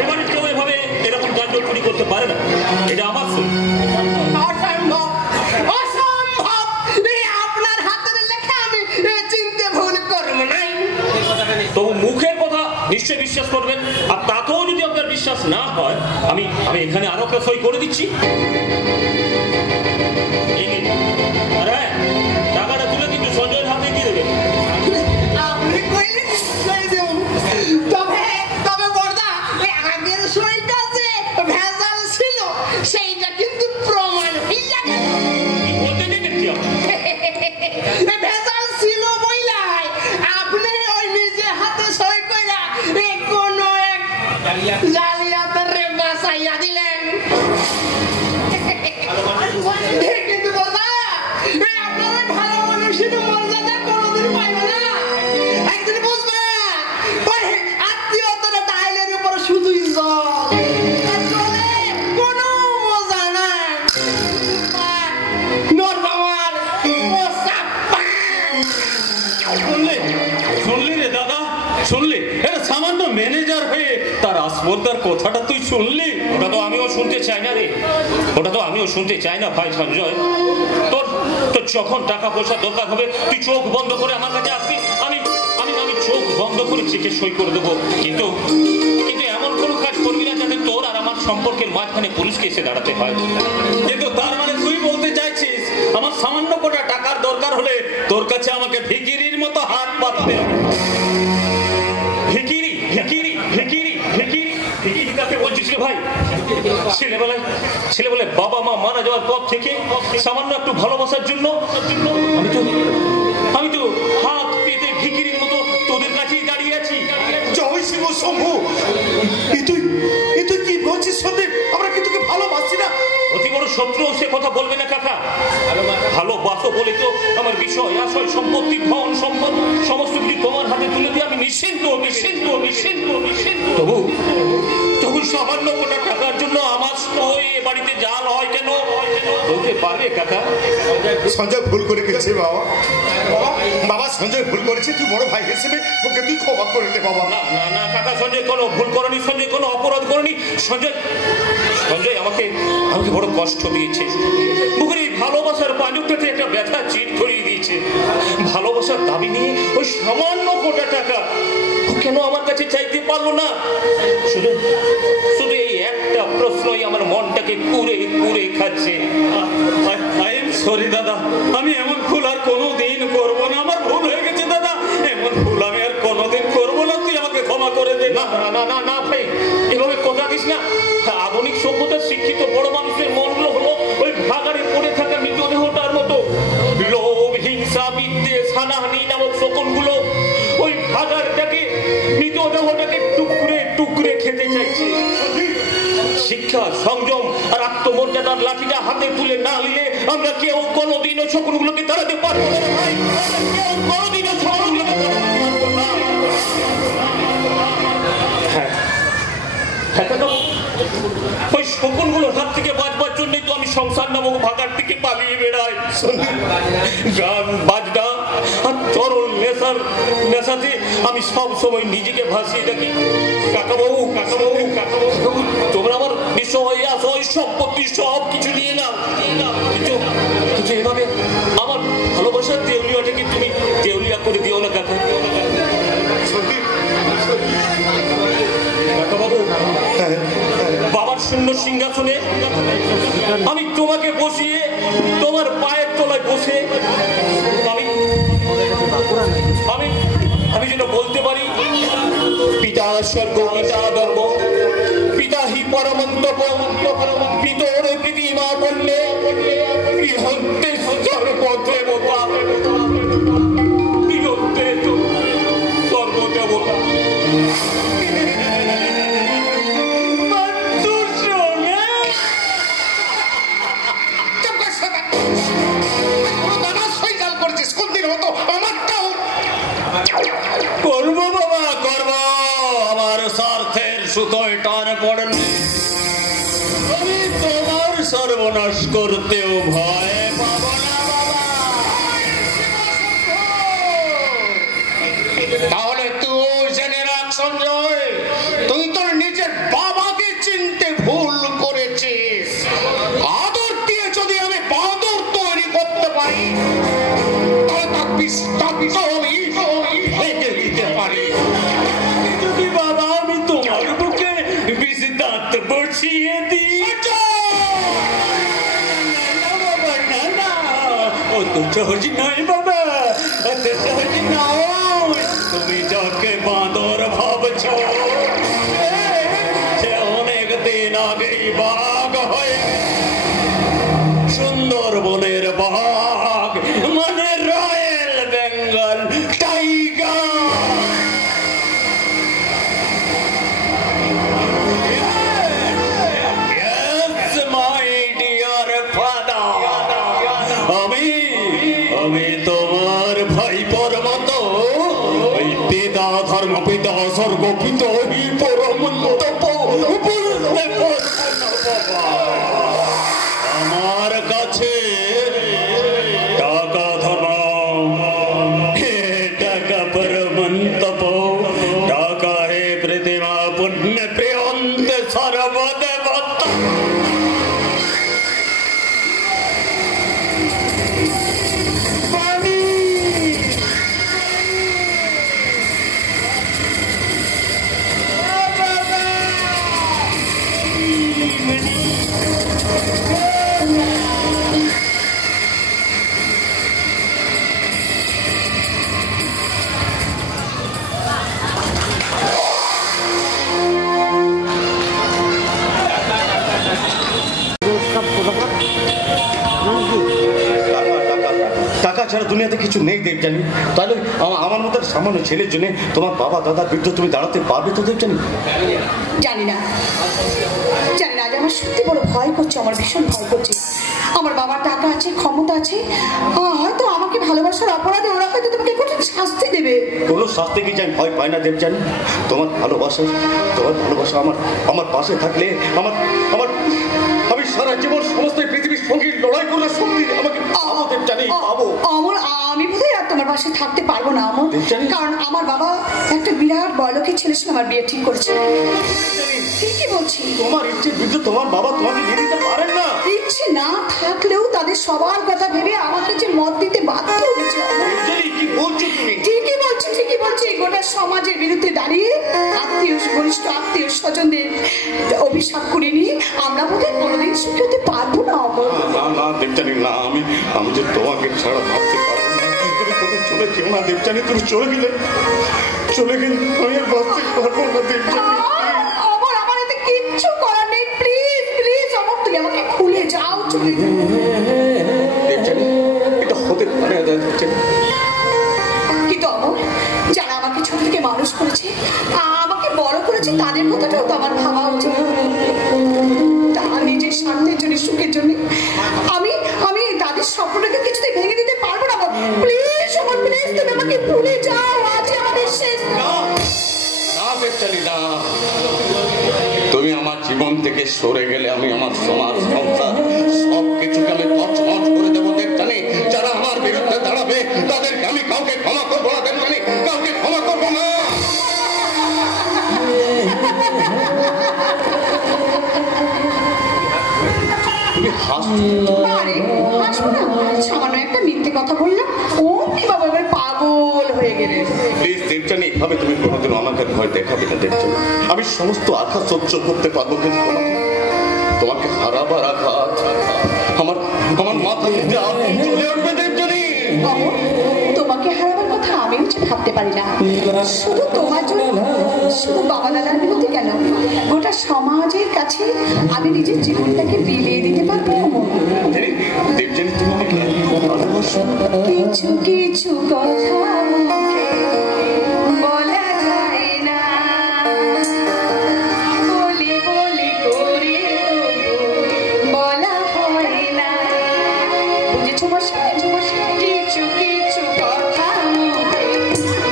এবারে কেউ এভাবে এরকম গাজর চুরি করতে পারে না। এটা আমার সই। অসম্ভব, অসম্ভব। এই আপনার হাতের লেখা আমি চিনতে ভুল করব নাই। তবু মুখের কথা নিশ্চয়ই বিশ্বাস করবেন। আর তাতেও যদি আপনার বিশ্বাস না হয়, আমি এখানে আরো একটা সই করে দিচ্ছি। এই নিন। আর হ্যাঁ, টাকাটা তুলে কিন্তু সঞ্জয়ের হাতে দিয়ে দেবেন। আপনি কইলে নিশ্চয় দেব। তবে বড়দা, এই আগের সইটা যে ভেজাল ছিল সেইটা কিন্তু প্রমাণ হইয়া গেল। কি বলতে দিলেন কি আপনি? ভেজাল ছিল বইলাই আপনি ওই নিজে হাতে সই কইরা কোনো এক শুনলি রে দাদা, শুনলি? এটা সামান্য ম্যানেজার হয়ে তার আসপর্দার কথাটা তুই শুনলি? ওটা তো আমিও শুনতে চাই না রে, ওটা তো আমিও শুনতে চাই না ভাই সঞ্জয়। তোর তোর যখন টাকা পয়সা দরকার হবে তুই চোখ বন্ধ করে আমার কাছে আসবি, আমি আমি আমি চোখ বন্ধ করে চেকে সই করে দেবো। কিন্তু কিন্তু এমন কোনো কাজ করবি না যাতে তোর আর আমার সম্পর্কের মাঝখানে পুলিশকে এসে দাঁড়াতে হয়। কিন্তু তার মানে তুই বলতে চাইছিস আমার সামান্য কোটা টাকার দরকার হলে তোর কাছে আমাকে ভিখিরির মতো হাত পাততে হবে? ভিখিরি ভিখিরি ভিখিরি ভিখিরি ভিখিরি কাকে বলছিস রে ভাই? ছেলেবেলায় বাবা মা মারা যাওয়ার পর থেকে সামান্য একটু ভালোবাসার জন্য আমি তো হাত পেতে ভিখিরির মতো তোদের কাছেই দাঁড়িয়ে আছি। জয় শিব শম্ভু, এ তুই কি বলছিস সন্দীপ? আমরা কি তোকে ভালোবাসি না? অতি বড় শত্রু সে কথা বলবে না কাকা। ভালোবাসো বলে তো আমার বিষয় আশয় সম্পত্তি ধন সম্পদ সমস্ত কিছু তোমার হাতে তুলে দিয়ে আমি নিশ্চিন্ত নিশ্চিন্ত নিশ্চিন্ত নিশ্চিন্ত। তবু সামান্য কোটা টাকার জন্য আমার এ বাড়িতে জাল হয় কেন? বলতে পারবে কাকা? সঞ্জয় ভুল করে গেছে বাবা। বাবা সঞ্জয় ভুল করেছে, তুই বড় ভাই হিসেবে ওকে তুই ক্ষমা করে দে বাবা। না না না কাকা, সঞ্জয় কোনো ভুল করেনি, সঞ্জয় কোনো অপরাধ করেনি। সঞ্জয় আমাকে বড় কষ্ট দিয়েছে। বুকের এই ভালোবাসার পাঁজরটাতে একটা ব্যথা চিট ধরিয়ে দিয়েছে। ভালোবাসার দাবি নিয়ে ওই সামান্য কোটা টাকা কেন আমার কাছে চাইতে পারলো না? শুধু শুধু এই একটা প্রশ্নই আমার মনটাকে কুড়ে কুড়ে খাচ্ছে। আই এম সরি দাদা, আমি এমন ভুল আর কোনোদিন করবো না। আমার ভুল হয়ে গেছে দাদা, এমন ভুল আমি আর কোনোদিন করবো না। তুই আমাকে ক্ষমা করে দে। না না না না ভাই, এভাবে কথা দিস না। আধুনিক সভ্যতার শিক্ষিত বড় মানুষের মনগুলো হলো ওই ভাগাড়ে পড়ে থাকা মৃতদেহটার মতো। লোভ, হিংসা, বিদ্বেষ, হানাহানি নামক শকুনগুলো ওই ভাগাড়টাকে মৃতদেহটাকে টুকরে টুকরে খেতে চাইছে। শিক্ষা, সংযম আর আত্মমর্যাদার লাঠিটা হাতে তুলে না নিলে আমরা কেউ কোনোদিনও শকুনগুলোকে দাঁড়াতে পারবো না ভাই। কেউ কোনোদিনও শকুনগুলোকে দাঁড়াতে পারবো না। ওই শকুনগুলোর হাত থেকে বাঁচবার জন্যই তো আমি সংসার নামক ভাগার থেকে পালিয়ে বেড়াই। গান বাজনা আর চরল নেশাতে আমি সব সময় নিজেকে ভাসিয়ে রাখি। কাকাবাবু কাকাবাবু কাকাবাবু, তোমরা আমার বিষয় আশয় সম্পত্তি সব কিছু নিয়ে নাও, কিন্তু এভাবে আমার ভালোবাসার দেউলিয়াটাকে তুমি দেউলিয়া করে দিও না কাকা। কাকাবাবু, বাবার শূন্য সিংহাসনে আমি তোমাকে বসিয়ে তোমার পায়ের তলায় বসে আমি যেন বলতে পারি, পিতা স্বর্গ পিতা ধর্ম পিতা হি পরমন্তপ পিতরে প্রীতিমা বললে বৃহত্তে সর্বদেবতা বৃহত্তে সর্বদেবতা। করবো বাবা করবো, আমার স্বার্থের সুতোয় টান পড়েনি। আমি তোমার সর্বনাশ করতেও ভয় পাবো না বাবা। তাহলে তুই জেনে রাখ সঞ্জয়, তুই তোর নিজের বাবাকে চিনতে ভুল করেছিস। আদর দিয়ে যদি আমি বাদর তৈরি করতে পারি তাহলে তার বিস্তারিত ভেঙে দিতে পারি। যদি বাবা আমি তোমার বুকে বেশি দাঁত বসিয়ে দিই, অত সহজ নয় বাবা, অত সহজ নয়। তুমি যাকে বাঁদর ভাবছ সে অনেক দিন আগেই বাঘ হয়ে সুন্দরবনের বাঘ, মানে royal Bengal tiger. Yes, my dear father, আমি তোমার ভাইপোর মতো ওই পিতা ধর্ম পিতা স্বর্গ পিতা হি পরম বুঝতে পারবো না বাবা। আমার কাছে টাকা ধর্ম টাকা मंतपो टाका है प्रतिमा पुण्य प्रियंत सर्वदेवता টাকা ছাড়া দুনিয়াতে কিছু নেই দেবযানী। তাহলে আমার মতো সামান্য ছেলের জন্য তোমার বাবা দাদার বিরুদ্ধে তুমি দাঁড়াতে পারবে তো দেবযানী? জানি না আজ আমার সত্যি বড় ভয় করছে, আমার ভীষণ ভয় করছে। আমার বাবার টাকা আছে, ক্ষমতা আছে, হয়তো আমাকে ভালোবাসার অপরাধে ওরা হয়তো তোমাকে কঠিন শাস্তি দেবে। কোনো শাস্তি কি আমি ভয় পাই না দেবযানী। তোমার ভালোবাসা আমার পাশে থাকলে আমি সারা জীবন সমস্ত পৃথিবীর সঙ্গে লড়াই করলে শক্তি আমাকে পাবো দেবযানী, পাবো। আমি বোধহয় আর তোমার পাশে থাকতে পারবো না অমর, কারণ আমার বাবা একটা বিরাট বড়লোকের ছেলের সঙ্গে আমার বিয়ে ঠিক করেছে। ঠিকই বলছি। তোমার ইচ্ছের বিরুদ্ধে তোমার বাবা তোমাকে নিয়ে দিতে পারেন না। ইচ্ছে না থাকলেও তাদের সবার কথা ভেবে আমার কাছে মত দিতে বাধ্য হয়েছে। কি বলছো তুমি? ঠিকই বলছি। গোটা সমাজের বিরুদ্ধে দাঁড়িয়ে ঘনিষ্ঠ আত্মীয় স্বজনদের অভিশাপ করে নিয়ে আমরা বোধহয় কোনোদিন সুখী হতে পারবো না। না দেবযানী, না, আমি যে তোমাকে ছাড়া ভাবতে পারবো না। তুমি কোথাও চলে যেও না দেবযানী। তুমি চলে গেলে আমি আর বাঁচতে পারবো না দেবযানী। আমার এতে কিচ্ছু করার নেই। প্লিজ অমর, তুমি আমাকে ভুলে যাও, চলে যাও দেবযানী। এটা হতে পারে না দেবযানী। কিন্তু অমর, যারা আমাকে ছোট থেকে মানুষ করেছে, আমাকে বড় করেছে, তাদের কথাটাও তো আমার ভাবা উচিত। তারা নিজের স্বার্থের জন্য, সুখের জন্য আমি তাদের স্বপ্নটাকে কিছুতেই ভেঙে দিতে পারবো না। প্লিজ অমর, প্লিজ তুমি আমাকে ভুলে যাও। আজ আমাদের শেষ। না দেবযানী, না। তুমি আমার জীবন থেকে সরে গেলে আমি আমার সমাজ, সংসার সবকিছুকে আমি তছনছ করে দেবো দেবযানী। যারা আমার বিরুদ্ধে দাঁড়াবে তাদেরকে আমি কাউকে ক্ষমা করবো না দেবযানী, কাউকে ক্ষমা করবো না। তুমি হাসবো না? সামান্য একটা মিথ্যে কথা বললাম, অমনি বাবা এবার পাগল হয়ে গেলে। প্লিজ দেবযানী, এভাবে তুমি কোনোদিনও আমাকে ভয় দেখাবে না দেবযানী। আমি সমস্ত আঘাত সহ্য করতে পারবো, কিন্তু তোমাকে হারাবার আঘাত আমার মাথা থেকে আগুন চলে উঠবে দেবযানী। তোমাকে হারাবার কথা আমি ভাবতে পারি না। শুধু তোমার জন্য, শুধু বাবা দাদার বিরুদ্ধে কেন, গোটা সমাজের কাছে আমি নিজের জীবনটাকে বিলিয়ে দিতে পারবো। দেবযানী, তুমি আমাকে ভালোবাসো। কিছু কিছু কথা বলা যায় না, বলি করে বলা হয় না। বুঝেছো মশাই? কিছু কিছু কথা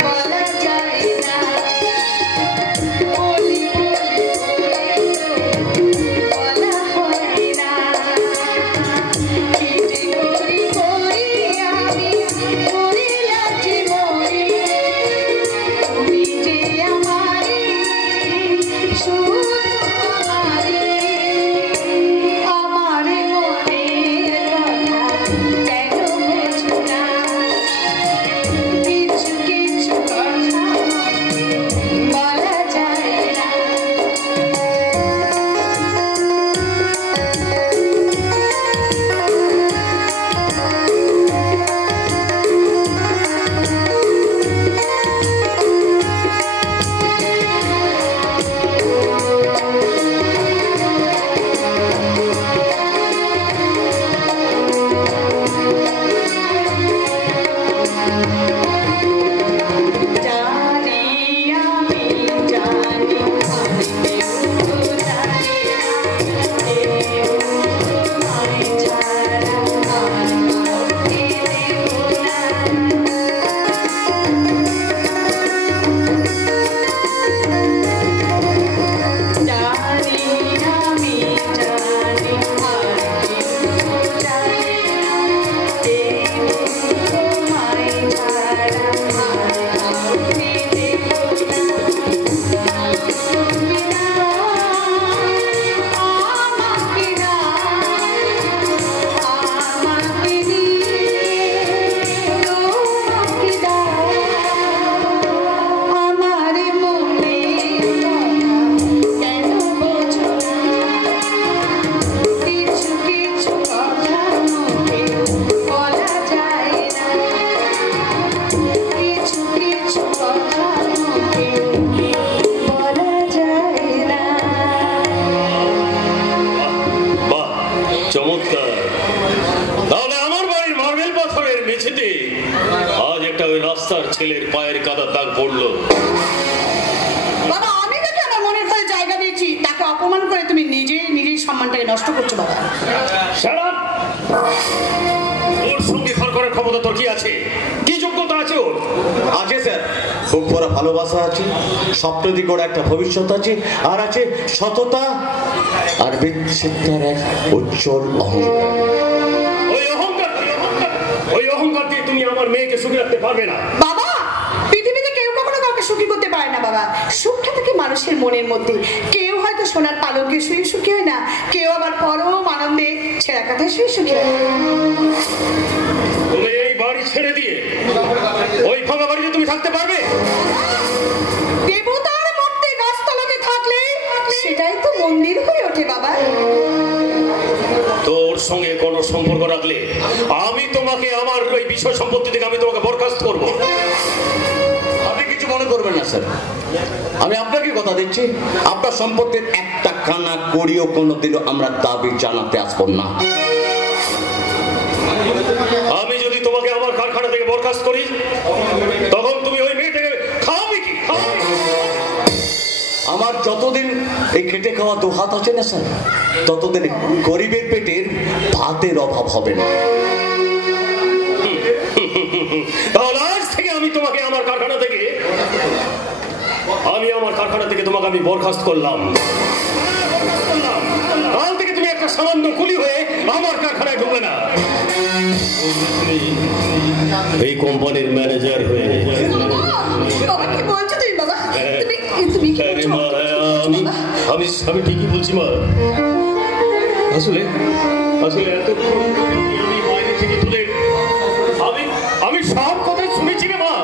বলা যায় না, বলি বলা হয় না। কি যে করি আমি, মরি ওর সঙ্গে ঘর করার ক্ষমতা তোর কি আছে? কি যোগ্যতা আছে ওর? আছে স্যার, বুক ভরা ভালোবাসা আছে, স্বপ্ন দিকে ওর একটা ভবিষ্যৎ আছে, আর আছে সততা আর বিচ্ছেদার এক উজ্জ্বল অহংকার। ওই অহংকার দিয়ে তুমি আমার মেয়েকে সুখী রাখতে পারবে না বাবা। পৃথিবীতে কেউ কখনো কাউকে সুখী করতে পারে না বাবা। সুখটা থাকে মানুষের মনের মধ্যে। কেউ হয়তো সোনার পালঙ্কে শুয়ে সুখী হয় না, কেউ আবার পরম আনন্দে ছেঁড়া কাঁথায় শুয়ে সুখী হয়। তুমি এই বাড়ি ছেড়ে দিয়ে ওই ভাঙা বাড়িতে তুমি থাকতে পারবে? দেবতার মধ্যে গাছতলাতে থাকলে সেটাই তো মন্দির হয়ে ওঠে বাবা। তোর সঙ্গে কোনো সম্পর্ক রাখলে আমি তোমাকে আমার ওই বিষয় সম্পত্তি থেকে আমি তোমাকে বরখাস্ত করবো। আপনি কিছু মনে করবেন না স্যার, আমি আপনাকে কথা দিচ্ছি, আপনার সম্পত্তির একটা কানা করিও কোনোদিনও আমরা দাবি জানাতে আসবো না। আমি যদি তোমাকে আমার কারখানা থেকে বরখাস্ত করি তখন তুমি ওই মেয়েটাকে খাওয়াবে কি? আমার যতদিন এই খেটে খাওয়া দু হাত আছে না স্যার, ততদিন গরিবের পেটের ভাতের অভাব হবে না। আজ থেকে আমি তোমাকে আমার কারখানা থেকে তোমাকে আমি বরখাস্ত করলাম। কাল থেকে তুমি একটা সামান্য কুলি হয়ে আমার কারখানায় ঢুকবে না। এই কোম্পানির ম্যানেজার হয়ে বাবা কি বলছো তুমি বাবা? তুমি কি বলছো? আমি ঠিকই বলছি মা। আসলে এত আমি বাইরে থেকে তুলে আমি সব কথাই শুনেছি রে মা।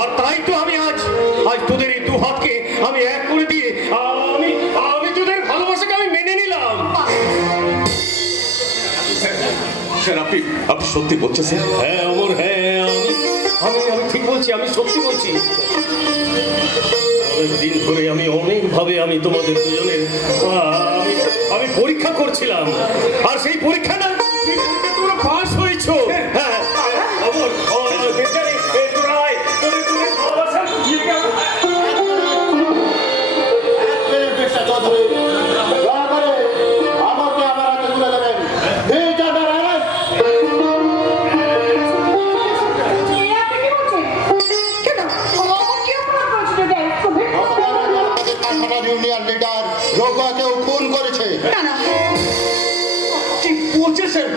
আর তাই তো আমি আজ তোদের এই দু হাতকে আমি এক করে দিয়ে আমি তোদের ভালোবাসাকে আমি মেনে নিলাম। স্যার আপনি সত্যি বলছেন স্যার? হ্যাঁ অমর, হ্যাঁ আমি ঠিক বলছি, আমি সত্যি বলছি। অনেকদিন ধরে আমি অনেকভাবে আমি তোমাদের দুজনের আমি পরীক্ষা করছিলাম, আর সেই পরীক্ষা না তোমরা পাস হয়েছো। হ্যাঁ অমর, ইউনিয়ন লিডার রঘুয়াকেও খুন করেছে। ঠিক বলছে স্যার,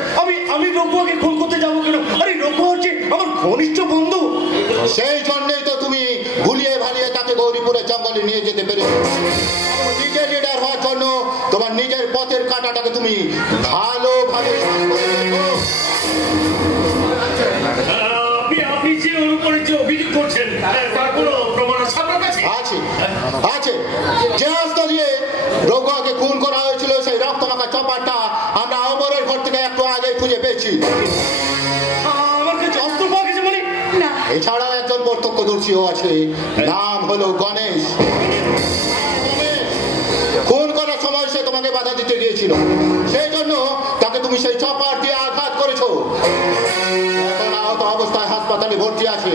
আমি রঘুয়াকে খুন করতে যাবো কেন? আরে রঘুয়া হচ্ছে আমার ঘনিষ্ঠ বন্ধু। সেই জন্যই তো তুমি ভুলিয়ে ভালিয়ে তাকে গৌরীপুরের জঙ্গলে নিয়ে যেতে পেরেছো। নিজের লিডার হওয়ার জন্য তোমার নিজের পথের কাঁটাটাকে তুমি ভালোভাবে আপনি যে ওর উপরে যে অভিযোগ করছেন তার কোনো প্রমাণ আছে আপনার কাছে? আছে। যে অস্ত্র দিয়ে রঘুয়াকে খুন করা হয়েছিল সেই রক্তমাখা চপারটা আমরা অমরের ঘর থেকে একটু আগে খুঁজে পেয়েছি। আমার কাছে অস্ত্র পাওয়া গেছে মানে? না, এছাড়াও একজন প্রত্যক্ষদর্শীও আছে, নাম হলো গণেশ। খুন করার সময় সে তোমাকে বাধা দিতে গিয়েছিল, সেই জন্য তাকে তুমি সেই চপার দিয়ে আঘাত করেছো। এখন আহত অবস্থায় হাসপাতালে ভর্তি আছে।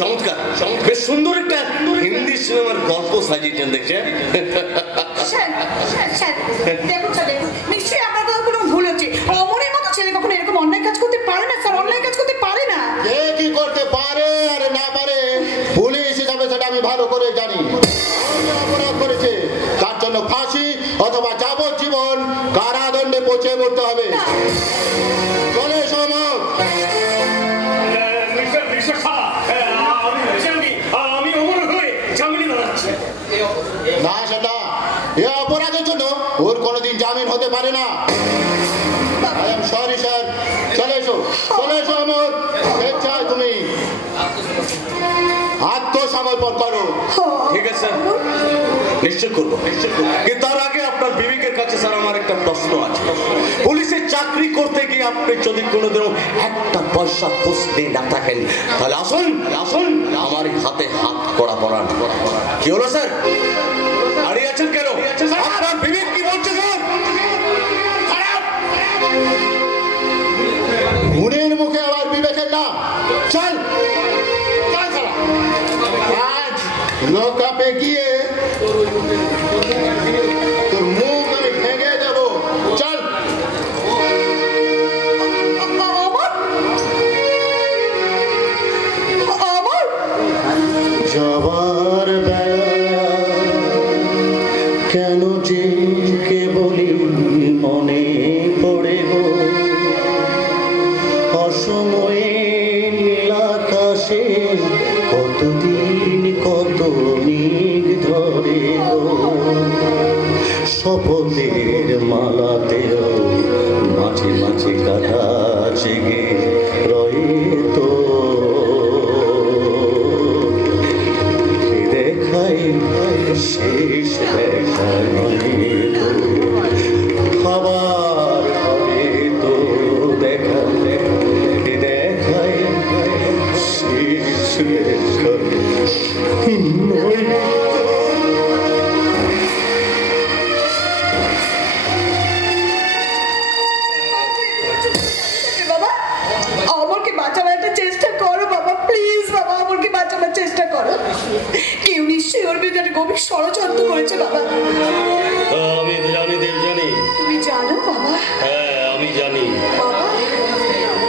চমৎকার, বেশ সুন্দর একটা হিন্দি সিনেমার গল্প সাজিয়েছেন দেখছে। দেখুন নিশ্চয়ই আপনার কথা কোনো ভুল হচ্ছে। অমরের মতো ছেলে কখনো এরকম অন্যায় কাজ করতে পারে না স্যার, অন্যায় কাজ করতে পারে না। কে কি করতে পারে আর না পারে পুলিশ হিসাবে সেটা আমি ভালো করে জানি। অপরাধ করেছে তার জন্য ফাঁসি অথবা যাবজ্জীবন কারাদণ্ডে পৌঁছে পড়তে হবে। চলে সমর। আমি অমর হয়ে জামিন দাঁড়াচ্ছি না সেটা এ অপরাধের জন্য ওর কোনোদিন জামিন হতে পারে না। I am sorry sir. চলে এসো অমর। স্বেচ্ছায় তুমি আত্মসমর্পণ করো। ঠিক আছে নিশ্চয় করবো, কিন্তু তার আগে আপনার বিবেকের কাছে স্যার আমার একটা প্রশ্ন আছে। পুলিশের চাকরি করতে গিয়ে আপনি যদি কোনোদিনও একটা পয়সা খুঁজতে না থাকেন তাহলে আসুন আমার হাতে হাত করা পড়ান। কি হলো স্যার, দাঁড়িয়ে আছেন কেন? আপনার বিবেক কি বলছে স্যার? খুনের মুখে আবার বিবেকের নাম। চল আজ লোকাপে সামনে গিয়ে তোর মুখ আমি ভেঙে দেবো। চল। যাবার বেলা কেন যে কে বলি মনে পড়ে গো, অসময়ে নীলাকাশে কতদিন কত মেঘ ধরে গো, শপথের মালাতেও মাঝে মাঝে কাটা জেগে রয়ে তো, দেখাই শেষ দেখা নয় তো, খাবার হবে তো দেখা, দেখাই শেষ দেখা নয়। বাবা অমরকে বাঁচাবার একটা চেষ্টা করো বাবা, প্লিজ বাবা অমরকে বাঁচাবার চেষ্টা করো। কেউ নিশ্চয়ই ওর বিরুদ্ধে একটা গভীর ষড়যন্ত্র করেছে বাবা। আমি জানি দেবযানী। তুমি জানো বাবা? হ্যাঁ আমি জানি, বাবা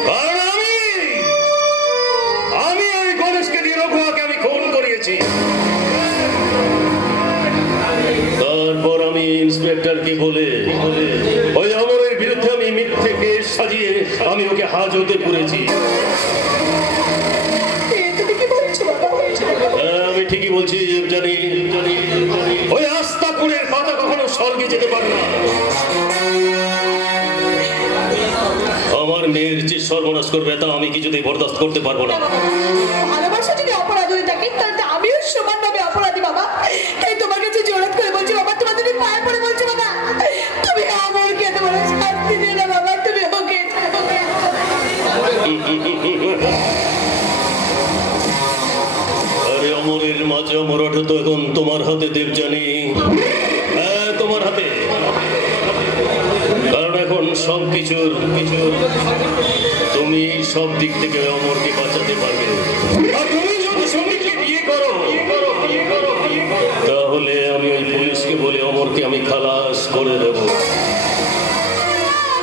কারণ আমি ওই গণেশকে দিয়ে রঘুয়াকে আমি খুন করিয়েছি। তারপর আমি ইন্সপেক্টরকে বলে ওই অমরের বিরুদ্ধে আমি মিথ্যে কেস সাজিয়ে আমি ওকে হাজতে পুরেছি। তুমি কি বলছো বাবা? আমি ঠিকই বলছি জানি, ওই আস্থা কুড়ের পাতা কখনো স্বর্গে যেতে পারে না। আমার মেয়ের যে সর্বনাশ করবে তা আমি কিছুতেই বরদাস্ত করতে পারবো না। ভালোবাসা যদি অপরাধ হয়ে থাকে তাহলে আমিও সমানভাবে অপরাধী বাবা। তাই তোমার কাছে জোরাত করে বলছি বাবা, তোমার যদি পায়ে পড়ে বলছি বাবা, তুমি অমরকে তোমার শাস্তি দিয়ে না বাবা, তুমি ওকে। আরে অমরের মাঝে অমরটা তো এখন তোমার হাতে দেবযানী। হ্যাঁ তোমার হাতে, কারণ এখন সবকিছুর তুমি সব দিক থেকে অমরকে বাঁচাতে পারবে। আর তুমি যদি সঙ্গীতকে বিয়ে করো তাহলে আমি ওই পুলিশকে বলে অমরকে আমি খালাস করে দেবো।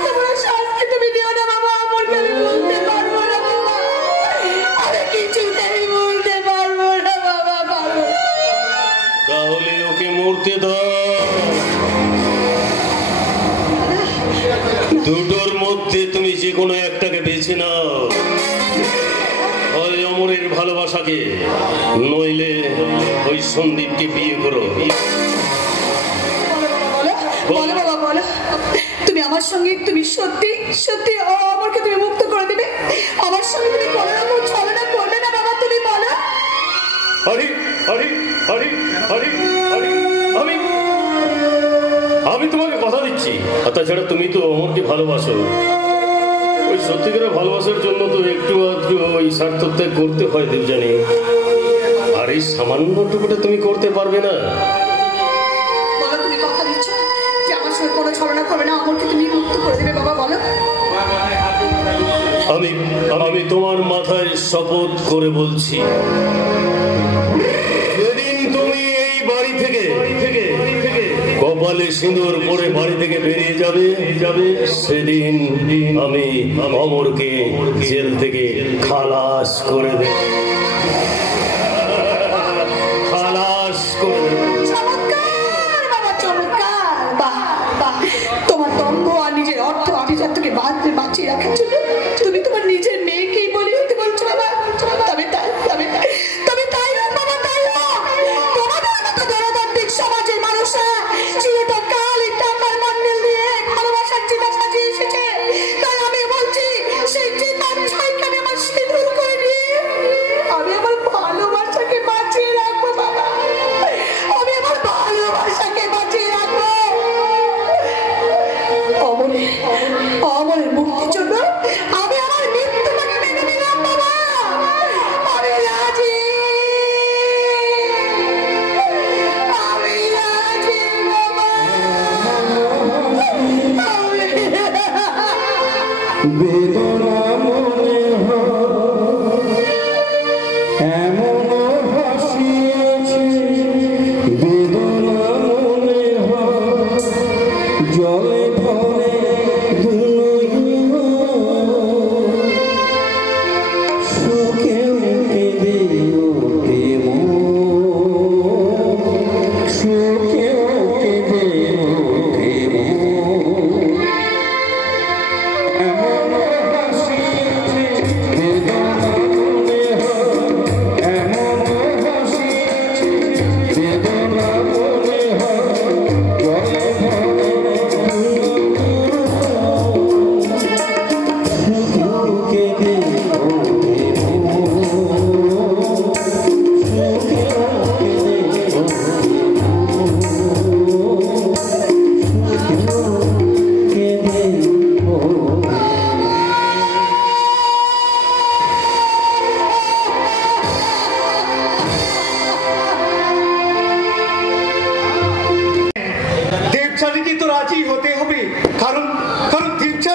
তোমার শাস্তি তুমি দিও না বাবা, অমরকে আমি বলতে পারবো না বাবা, আমি কিছুতেই বলতে পারবো না বাবা, পারবো না। তাহলে ওকে মরতে দাও। দুটোর মধ্যে তুমি যে কোনো একটাকে বেছে নাও, হয় অমরের ভালোবাসাকে নইলে ওই সন্দীপকে বিয়ে করো। বলো বাবা বলো, তুমি আমার সঙ্গে তুমি সত্যি সত্যি অমরকে তুমি মুক্ত করে দেবে? আমার সঙ্গে তুমি কোনো রকম ছলনা করবে না বাবা, তুমি বলো। হরি হরি হরি হরি হরি, আমি তোমাকে কথা দিচ্ছি। আর তাছাড়া তুমি তো অমরকে ভালোবাসো, ওই সত্যিকারের ভালোবাসার জন্য তো একটু আধটু ওই স্বার্থত্যাগ করতে হয় দেবযানী। আর এই সামান্যটুকুটা তুমি করতে পারবে না? বলো তুমি কথা দিচ্ছ যে আমার সঙ্গে কোনো ছলনা করবে না, অমরকে তুমি মুক্ত করে দেবে বাবা, বলো। আমি তোমার মাথায় শপথ করে বলছি, যেদিন তুমি এই বাড়ি থেকে কপালে সিঁদুর পরে বাড়ি থেকে বেরিয়ে যাবে সেদিন আমি অমরকে জেল থেকে খালাস করে দেব। খালাস করে দেব। চমৎকার বাবা, চমৎকার। বাহ বাহ, তোমার দম্ভ আর নিজের অর্থ আভিজাত্যকে বাঁচিয়ে রাখার জন্য তুমি তোমার নিজের মেয়েকেই বলি হতে বলছো বাবা। তবে তাই হোক বাবা, তাই হোক। তোমাদের মতো গণতান্ত্রিক সমাজের মানুষরা চিরকাল এই টাকার বান্ডেল দিয়ে ভালোবাসার চিতা সাজিয়ে এসেছে। তাই আমি বলছি সেই চিতার ছাইকে আমি আমার সিঁদুর করে নিয়ে আমি আমার ভালোবাসাকে বাঁচিয়ে রাখবো বাবা, আমি আমার ভালোবাসাকে বাঁচিয়ে রাখবো। অমরের মুক্তির জন্য আমি আমার মৃত্যুটাকে মেনে নিলাম বাবা, আমি রাজি, আমি রাজি বাবা। বেদনা মনে হয় এমন হাসিয়েছে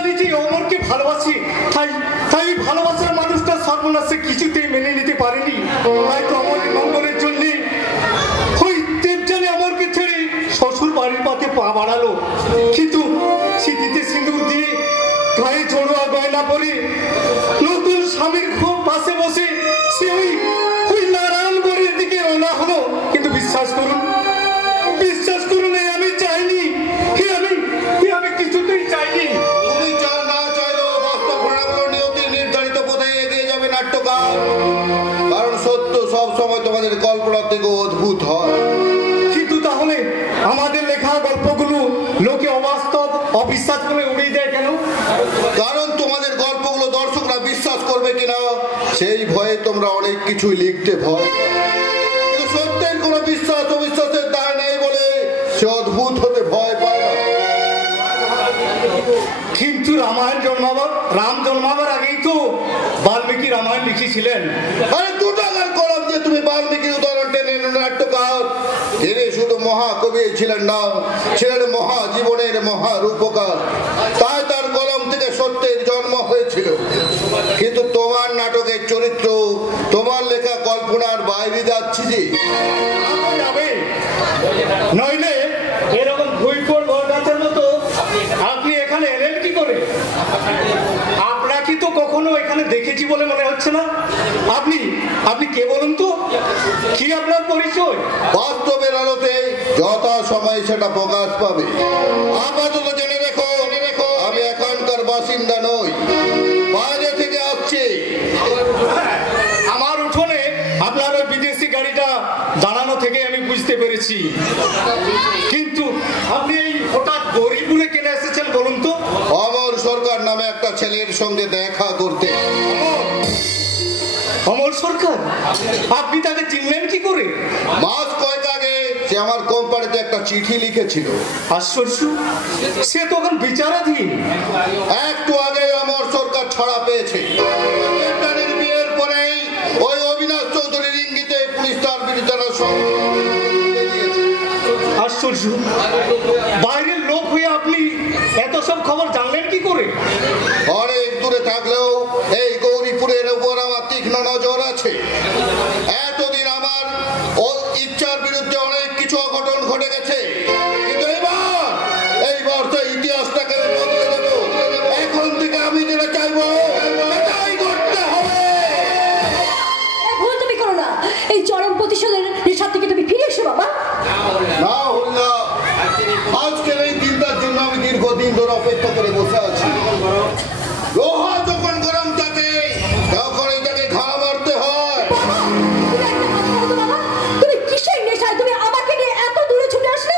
জানি যে অমরকে ভালোবাসি, তাই তাই ভালোবাসার মানুষটা সর্বনাশে কিছুতেই মেনে নিতে পারেনি। তাই তো অমরের মঙ্গলের জন্য ওই দেবযানী অমরকে ছেড়ে শ্বশুর বাড়ির পাতে পা বাড়ালো। কিন্তু সিঁথিতে সিঁদুর দিয়ে গায়ে জড়োয়া গয়না পরে নতুন স্বামীর খুব পাশে বসে সে ওই নারায়ণগড়ের দিকে রওনা হলো। কিন্তু বিশ্বাস করুন আমি চাইনি, আমি কিছুতেই চাইনি। তুমি না চাইলেও বাস্তব ঘটনাগুলো নিয়তি নির্ধারিত পথে এগিয়ে যাবে নাট্যকার, কারণ সত্য সব সময় তোমাদের কল্পনা থেকে অদ্ভুত হয়। কিন্তু তাহলে আমাদের লেখা গল্পগুলো লোকে অবাস্তব অবিশ্বাস করে উড়িয়ে দেয় কেন? কারণ তোমাদের গল্পগুলো দর্শকরা বিশ্বাস করবে কিনা সেই ভয়ে তোমরা অনেক কিছুই লিখতে ভয়। কিন্তু সত্যের কোনো বিশ্বাস অবিশ্বাসের দায় নেই বলে সে অদ্ভুত হতে ভয় পায় না। কিন্তু রাম জন্মাবার আগেই তো বাল্মীকি রামায়ণ লিখেছিলেন। আরে 2 টাকার কলম দিয়ে তুমি বাল্মীকির উদাহরণ টেনে নাট্যকার। তিনি শুধু মহাকবি ছিলেন না, ছিলেন মহাজীবনের মহারূপকার। তাই তার কলম থেকে সত্যের জন্ম হয়েছিল। কিন্তু তোমার নাটকের চরিত্র তোমার লেখা কল্পনার বাইরে যাচ্ছে যে। নইলে এরকম ভুইফোর বরগাছের মতো আপনি এখানে এলেন কি করে? আপনাকে তো কখনো এখানে দেখেছি বলে মনে হচ্ছে না। আপনি কে বলুন তো, কি আপনার পরিচয়? বাস্তবের আলোতে যথা সময় সেটা প্রকাশ পাবে। আপাতত জেনে রেখো আমি এখানকার বাসিন্দা নই, বাইরে থেকে আসছি। আমার উঠোনে আপনার ওই বিদেশি গাড়িটা দাঁড়ানো থেকে আমি বুঝতে পেরেছি। কিন্তু আপনি এই হঠাৎ গৌরীপুরে কেন এসেছেন বলুন তো? অমর সরকার নামে একটা ছেলের সঙ্গে দেখা করতে। অমর সরকার? আপনি তাকে চিনলেন কি করে? মাস কয়েক আগে সে আমার কোম্পানিতে একটা চিঠি লিখেছিল। আশ্চর্য, সে তখন বিচারাধীন। একটু আগে অমর সরকার ছাড়া পেয়েছে। বিয়ের পরেই ওই অবিনাশ চৌধুরীর ইঙ্গিতে পুলিশ তার বিরুদ্ধে আশ্চর্য, বাইরের লোক হয়ে আপনি এত সব খবর জানলেন কি করে? অনেক দূরে থাকলেও এই গৌরীপুরের উপর আমার তীক্ষ্ণ নজর আছে। এতদিন আমার ইচ্ছার বিরুদ্ধে অনেক কিছু অঘটন ঘটে গেছে, কিন্তু এইবার তো ইতিহাসটাকে বদলে দেব। এখন থেকে আমি যেটা চাইবো সেটাই করতে হবে। ভুল তুমি করো না, এই চরম প্রতিশোধের নেশার থেকে তুমি ফিরে এসো বাবা। না হল্লা, আজকের এই দিনটার জন্য আমি দীর্ঘদিন ধরে অপেক্ষা করে বসে আছি। লোহা যখন গরম থাকে তখন এটাকে ঘা মারতে হয়। তুমি কিসের নেশায় তুমি আমাকে নিয়ে এত দূরে ছুটে আসলে?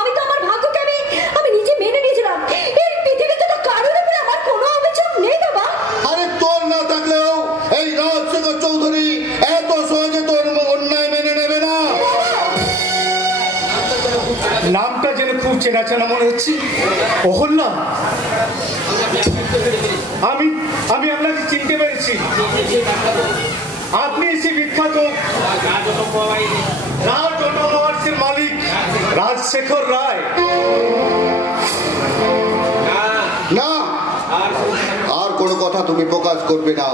আমি তো আমার ভাগ্যকে আমি নিজে মেনে নিয়েছিলাম। এই পৃথিবীতে তো কারোর উপরে আমার কোনো অভিযোগ নেই বাবা। আরে তোর না থাকলেও এই রাজশেখর চৌধুরী এত সহজে তোর অন্যায় মেনে নেবে না। নামটা যেন খুব চেনা চেনা মনে হচ্ছে। অহল্যা, আমি আপনাকে চিনতে পেরেছি। আপনি সে বিখ্যাত রাজ অটোমোবাইলসের মালিক রাজশেখর রায়। না, আর কোনো কথা তুমি প্রকাশ করবে না।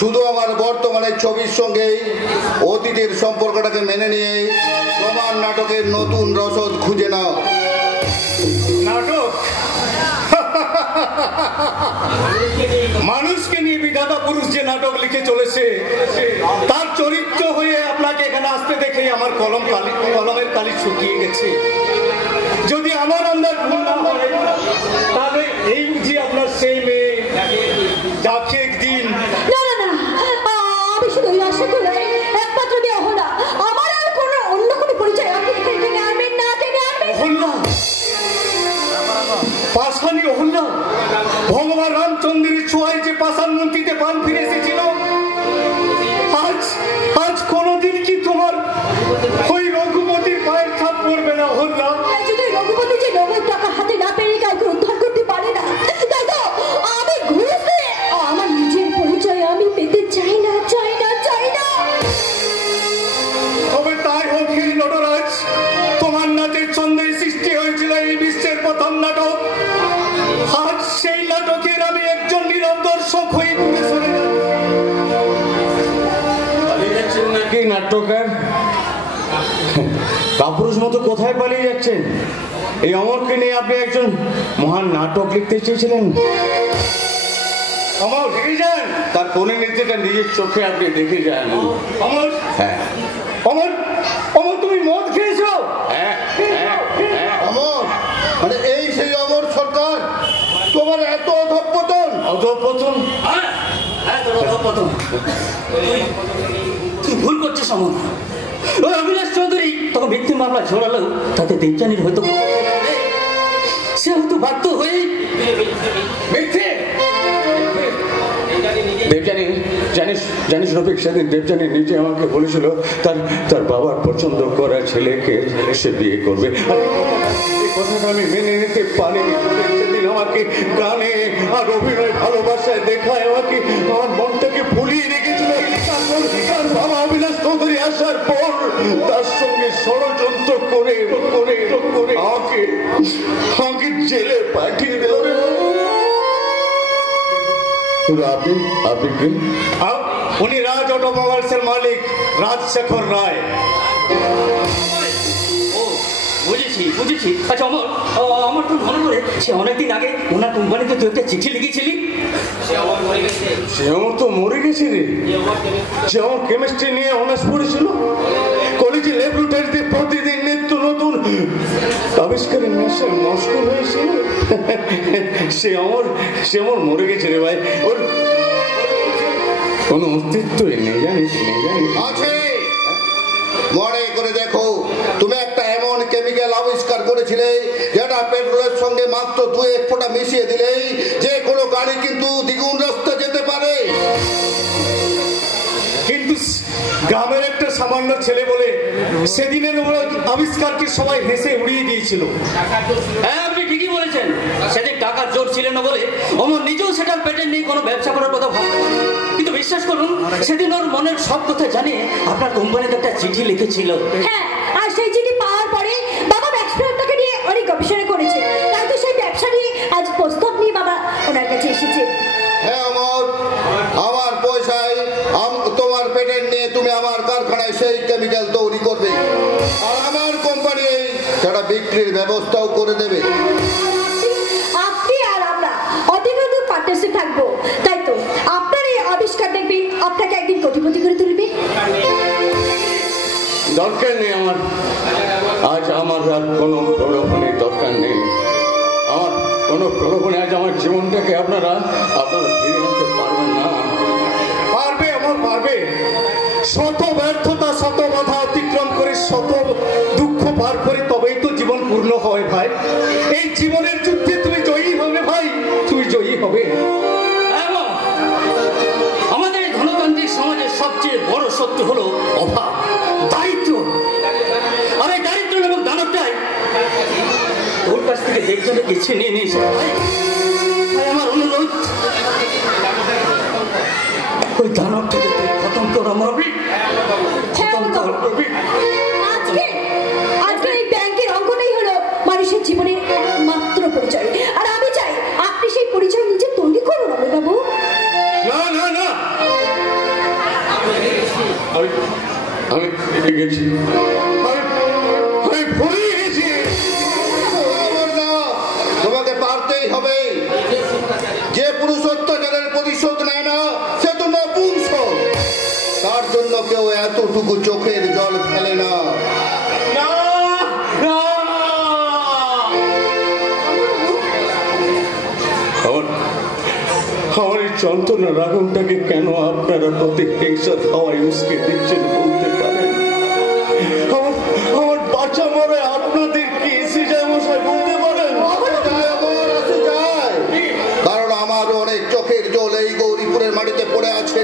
শুধু আমার বর্তমানের ছবির সঙ্গে অতীতের সম্পর্কটাকে মেনে নিয়ে তোমার নাটকের নতুন রসদ খুঁজে নাও। নাটক? মানুষকে নিয়ে বিধাতা পুরুষ যে নাটক লিখে চলেছে তার চরিত্র হয়ে আপনাকে এখানে আসতে দেখে আমার কলমের কালি শুকিয়ে গেছে। যদি আমার আন্দাজ ভুল না হয় তাহলে এই বুঝি আপনার সেই মেয়ে যাকে একদিন। না না না, আমি শুধু আশা করি একমাত্র মেয়ে অহল্যা। আমার আর কোনো অন্য কোনো পরিচয় আপনি এখানে আনবেন না। অহল্যা, পাষাণী অহল্যা, ভগবান রামচন্দ্রের ছোঁয়ায় যে পাষাণ মন্ত্রীতে প্রাণ ফিরে এসেছিল, আজ কোনোদিন কি তোমার ওই রঘুপতির পায়ের ছাপ পড়বে না অহল্যা? যদি রঘুপতি যে নগদ টাকা হাতে না পেরে কাউকে উদ্ধার করতে পারে না, তাই তো আমি ঘুরে আমার নিজের পরিচয় আমি পেতে চাই না। তবে তাই হোক হে নটরাজ, তোমার নাচের ছন্দে সৃষ্টি হয়েছিল এই বিশ্বের প্রথম নাটক। আজ সেই নাট্যকার কাপুরুষ মতো কোথায় পালিয়ে যাচ্ছেন? এই অমরকে নিয়ে আপনি একজন মহান নাটক লিখতে চেয়েছিলেন। অমর দেখে যান, তার পরিণতিটা নিজের চোখে আপনি দেখে যান। অমর, হ্যাঁ অমর, অমর তুমি মদ খেয়েছো? হ্যাঁ অমর, মানে এই সেই অমর সরকার, তোমার এত অধঃপতন। অধঃপতন? অধঃপতন? তুই ভুল করছিস অমর। ওই অভিলাষ চৌধুরী তখন ভিত্তি মামলা ঝোড়ালো, তাতে দেবযানীর হয়তো সে হয়তো বাধ্য হয়ে মিথ্যে। দেবযানী, জানিস রফিক, সেদিন দেবযানী নিজে আমাকে বলেছিল তার বাবার পছন্দ করা ছেলেকে সে বিয়ে করবে। এই কথাটা আমি মেনে নিতে পারিনি। সেদিন আমাকে গানে আর অভিনয় ভালোবাসায় দেখায় আমাকে আমার মনটাকে ভুলিয়ে রেখেছিল। তার বাবা অভিলাষ চৌধুরী আসার পর তার সঙ্গে ষড়যন্ত্র করে আমাকে জেলে পাঠিয়ে দিল। উনি রাজ অটোমোবাইলসের মালিক রাজশেখর রায়। বুঝেছি। আচ্ছা অমর, আমার তো মনে পড়ে সে অনেকদিন আগে ওনার কোম্পানিতে তুই একটা চিঠি লিখেছিলি। সে আমার তো মরে গেছে রে। সে আমার কেমিস্ট্রি নিয়ে অনার্স পড়েছিল। কলেজে ল্যাবরেটরিতে প্রতিদিন নিত্য নতুন আবিষ্কারের নেশায় মশগুল হয়েছিল। সে আমার মরে গেছে রে ভাই। ওর কোনো অস্তিত্বই নেই, জানিস? আছে, মনে করে দেখো। তুমি একটা এমন কেমিক্যাল আবিষ্কার করেছিলে যেটা পেট্রোলের সঙ্গে মাত্র 2-1 ফোঁটা মিশিয়ে দিলেই যে কোনো গাড়ি কিন্তু দ্বিগুণ রাস্তা যেতে পারে। কিন্তু গ্রামের একটা সামান্য ছেলে বলে সেদিনের আবিষ্কারকে সবাই হেসে উড়িয়ে দিয়েছিল। হ্যাঁ, আপনি ঠিকই বলেছেন। সেদিন টাকার জোর ছিল না বলে অমর নিজেও সেটার পেটেন্ট নিয়ে কোনো ব্যবসা করার কথা ভাবতেন। কিন্তু বিশ্বাস করুন, সেদিন ওর মনের সব কথা জানিয়ে আপনার কোম্পানিতে একটা চিঠি লিখেছিল। হ্যাঁ, আর সেই চিঠি পাওয়ার পরে বাবা ব্যবসাটাকে নিয়ে অনেক গবেষণা করেছে। তাই তো সেই ব্যবসা নিয়ে আজ প্রস্তাব নিয়ে বাবা ওনার কাছে এসেছে। হ্যাঁ অমর, আমার পয়সায় তোমার পেটেন্ট নিয়ে তুমি আমার কারখানায় সেই কেমিক্যাল তৈরি করবে, আর আমার কোম্পানি সেটা বিক্রির ব্যবস্থাও করে দেবে। আপনি আর আমরা অতিরিক্ত পার্টনারশিপ থাকবো। তাই তো আপনার এই আবিষ্কার দেখবি আপনাকে একদিন কোটিপতি করে তুলবে। দরকার নেই আমার, আজ আমার আর কোনো প্রলোভনের দরকার নেই। আমার কোনো প্রলোভনে আজ আমার জীবনটাকে আপনারা ফিরে আনতে পারবেন না। পারবে, আমার পারবে। শত ব্যর্থতা, শত বাধা অতিক্রম করে, শত দুঃখ পার করে তবেই তো জীবন পূর্ণ হয় ভাই। এই জীবনের যুদ্ধে তুমি জয়ী হবে ভাই, তুমি জয়ী হবে। আমাদের এই ধনতান্ত্রিক সমাজের সবচেয়ে বড় শত্রু হলো অভাব, দারিদ্র। আর এই দারিদ্র এবং দানবটাই ওর কাছ থেকে দেখতে কিছু নিয়ে নিয়েছে। আমার অনুরোধ, ওই দানবটাকে তুই খতম কর আমার। আজকে এই ব্যাংকের অঙ্কটাই হলো মানুষের জীবনের একমাত্র পরিচয়। আর আমি চাই আপনি সেই পরিচয় নিজে তৈরি করুন বাবু। না না না, আমি গেছি, আমি ভুলে গেছি। তোমাকে পারতেই হবে। যে পুরুষ অত্যাচারের প্রতিশোধ নেয় না সে তো নপুংসক। তার জন্য কেউ এতটুকু চোখের জল ফেলে না। আমার এই যন্ত্রণার আগুনটাকে কেন আপনারা প্রতিহিংসা হাওয়ায় উস্কে দিচ্ছেন বলতে পারেন? আমার বাচ্চা মরে আপনাদের কি এসে যায় মশাই, বলতে পারেন? কারণ আমারও অনেক চোখের জল এই গৌরীপুরের মাটিতে পড়ে আছে।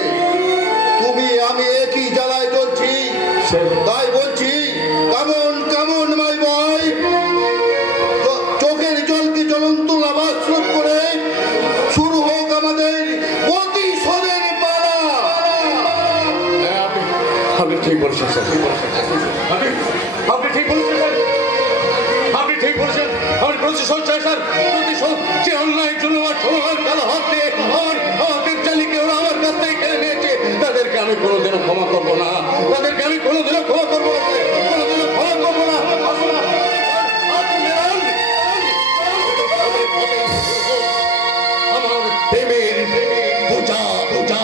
তুমি আমি একই জ্বালায় চলছি, তাই বলছি কেমন কেমন মাই ভাই, চোখের জলকে জ্বলন্ত লাভা স্রোত করে শুরু হোক আমাদের প্রতিশোধের পালা। আপনি ঠিক বলছেন স্যার, আপনি ঠিক বলছেন স্যার, আপনি ঠিক বলছেন। আমি প্রতিশোধ চাই স্যার, প্রতিশোধ। যে অন্যায়ের জন্য আমার কালো হাত দিয়ে আমার দেবযানীকে ওরা আমার কাছ থেকে কেড়ে নিয়েছে, তাদেরকে আমি কোনোদিনও ক্ষমা করবো না, তাদেরকে আমি কোনোদিনও ক্ষমা করবো না, কোনোদিনও ক্ষমা করবো না। আমার প্রেমের পূজা পূজা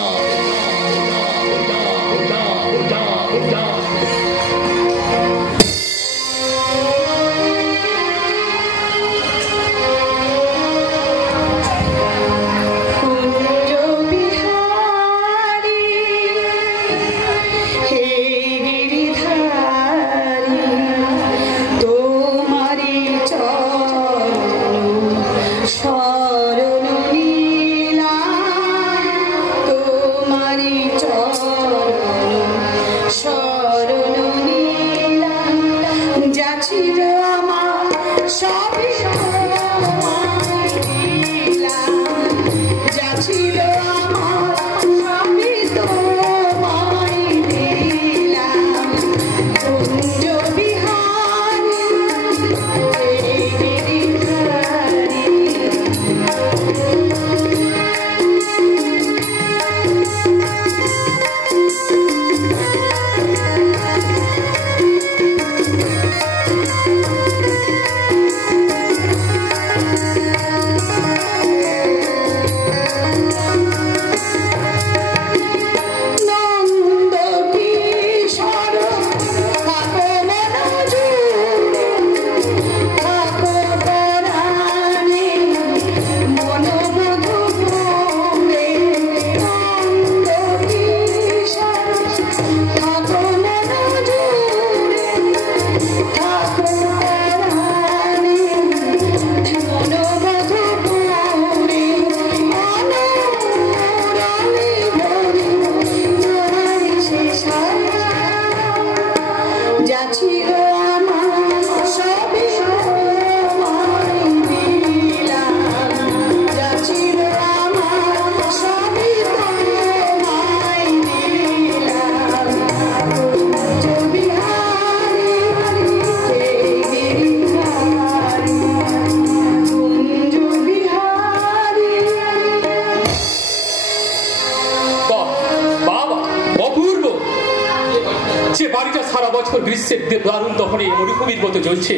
গ্রীষ্মের দারুণ দহনে মরুভূমির মতো জ্বলছে,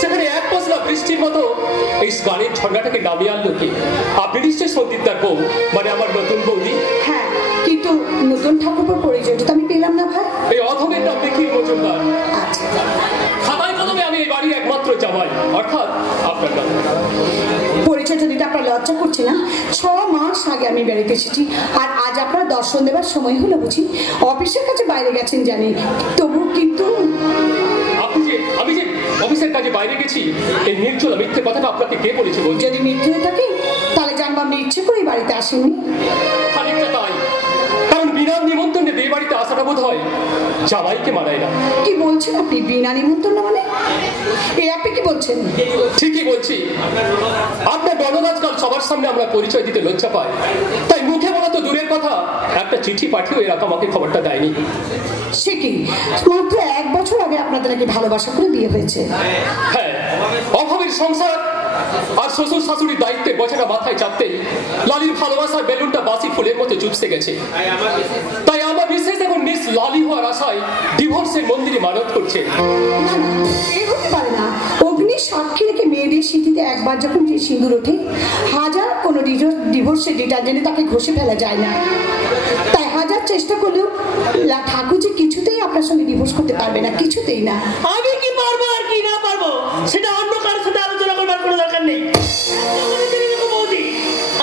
সেখানে এক পশলা বৃষ্টির মতো এই গানের ঝর্ণাটাকে নামিয়ে আনলো কি? আপনি নিশ্চয়ই সন্দীপদার বউ, মানে আমার নতুন বৌদি। হ্যাঁ, কিন্তু নতুন ঠাকুরের পরিচয়টা তো আমি পেলাম না ভাই। এই অধমের নাম নিখিল মজুমদার। আচ্ছা, খাতায় কলমে আমি এই বাড়ির একমাত্র জামাই, অর্থাৎ আপনার নাম। পরিচয়টা দিতে আপনার লজ্জা করছে না? 6 মাস আগে আমি বেড়াতে এসেছি, আর আজ আপনার দর্শন দেওয়ার সময় হলো বুঝি? অফিসের কাছে বাইরে গেছেন জানি, তবু কিন্তু আমি যে অফিসের কাজে বাইরে গেছি, এই নির্জল মিথ্যে কথাটা আপনাকে কে বলেছে? যদি মিথ্যে হয়ে থাকে তাহলে জানবো আপনি ইচ্ছে করে বাড়িতে আসেননি। খানিকটা তাই, কারণ বিনা নিমন্ত্রণে বিয়ে বাড়িতে আসাটা বোধ হয় জামাইকে মানায় না। কি বলছেন আপনি? বিনা নিমন্ত্রণ মানে এই আপনি কি বলছেন? ঠিকই বলছি। আপনার গণরাজকাল সবার সামনে আমরা পরিচয় দিতে লজ্জা পাই, তাই মুখে বলা তো দূরের কথা, একটা চিঠি পাঠিয়ে এরা আমাকে খবরটা দেয়নি। সে কি, মাত্র 1 বছর আগে আপনাদের নাকি ভালোবাসা করে বিয়ে হয়েছে? হ্যাঁ, অভাবের সংসার আর শ্বশুর শাশুড়ির দায়িত্বে বোঝাটা মাথায় চাপতেই লালির ভালোবাসার বেলুনটা বাসি ফুলের মতো চুপসে গেছে। তাই আমার বিশেষ এখন মিস লালি হওয়ার আশায় ডিভোর্সের মন্দিরে মানত করছে। না না, এ হতে পারে না। অগ্নি সাক্ষী রেখে মেয়েদের স্মৃতিতে একবার যখন যে সিঁদুর ওঠে, হাজার কোনো ডিভোর্সের ডিটারজেন্টে তাকে ঘষে ফেলা যায় না। তাই হাজার চেষ্টা করলেও ঠাকুর যে কিছুতেই আপনার সঙ্গে ডিভোর্স করতে পারবে না, কিছুতেই না। আমি কি পারবো আর কি না পারবো সেটা অন্য কারোর সাথে আলোচনা করবার কোনো দরকার নেই। বৌদি,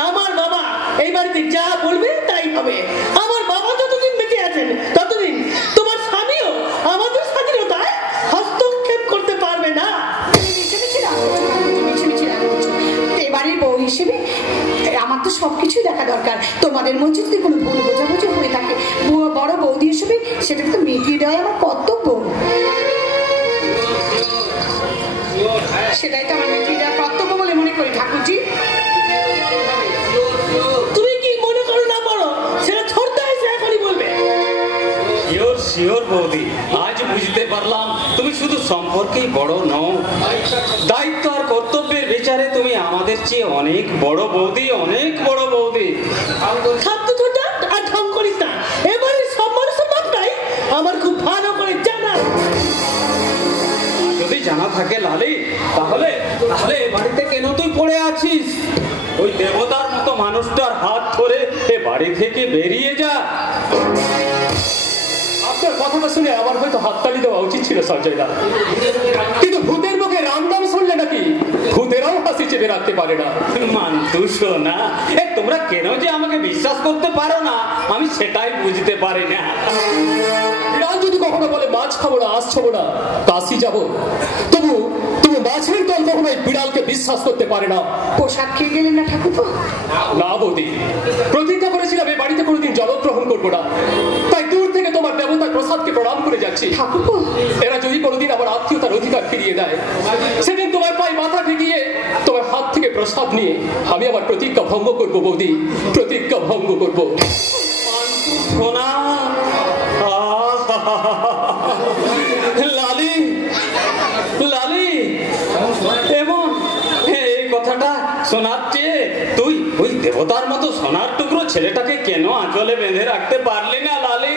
আমার বাবা এই বাড়িতে যা বলবে তাই হবে। আমার বাবা যতদিন বেঁচে আছেন ততদিন তোমার স্বামীও আমাদের স্বাধীনতায় হস্তক্ষেপ করতে পারবে না। এবারের বউ হিসেবে আমার তো সবকিছু দেখা দরকার। তোমাদের মধ্যে যদি কোনো ভুল বোঝাবুঝি হয়ে থাকে, বড় বৌদি হিসেবে সেটাকে তো মিটিয়ে দেওয়া আমার কর্তব্য। সেটাই তো আমার মিটিয়ে দেওয়ার কর্তব্য বলে মনে করি ঠাকুরজি। তুমি কি মনে করো না বড়, সেটা ছড়তে হয়েছে এখনই বলবে। শিওর বৌদি, আজ বুঝতে পারলাম তুমি শুধু সম্পর্কেই বড় নও, দায়িত্ব আর কর্তব্যের বিচারে তুমি আমাদের চেয়ে অনেক বড় বৌদি, অনেক বড় বৌদি। আর ঢং করিস না, এবারে সম্মান সম্মানটাই আমার খুব ভালো করে জানা থাকে লালি, তাহলে তাহলে এ বাড়িতে কেন তুই পড়ে আছিস? ওই দেবতার মতো মানুষটার হাত ধরে এ বাড়ি থেকে বেরিয়ে যা। আপনার কথাটা শুনে আমার হয়তো হাততালি দেওয়া উচিত ছিল সঞ্জয় দা, কিন্তু ভূতের মুখে রামনাম শুনলে নাকি ভূতেরাও হাসি চেপে রাখতে পারে না। মান্তু শোনা, তোমরা কেন যে আমাকে বিশ্বাস করতে পারো না আমি সেটাই বুঝতে পারি না। বিড়াল যদি কখনো বলে মাছ খাবো না, আজ খাবো না, কাশি যাবো, তবু মাছের দল কখনো বিড়ালকে বিশ্বাস করতে পারে না। পোশাক খেয়ে গেলেন না ঠাকুরপো? না বৌদি, প্রতিজ্ঞা করেছিলাম এই বাড়িতে কোনোদিন জলগ্রহণ করবো না, তাই দূর থেকে তোমার দেবতার প্রসাদকে প্রণাম করে যাচ্ছি। ঠাকুরপো, এরা যদি কোনোদিন আমার আত্মীয়তার অধিকার ফিরিয়ে দেয়, সেদিন তোমার পায়ে মাথা ঠেকিয়ে তোমার হাত থেকে প্রসাদ নিয়ে আমি আমার প্রতিজ্ঞা ভঙ্গ করবো বৌদি, প্রতিজ্ঞা ভঙ্গ করবো। সোনা, লালি লালি, এমন এই কথাটা শোনার চেয়ে তুই ওই দেবতার মতো সোনার টুকরো ছেলেটাকে কেন আঁচলে বেঁধে রাখতে পারলি না লালি?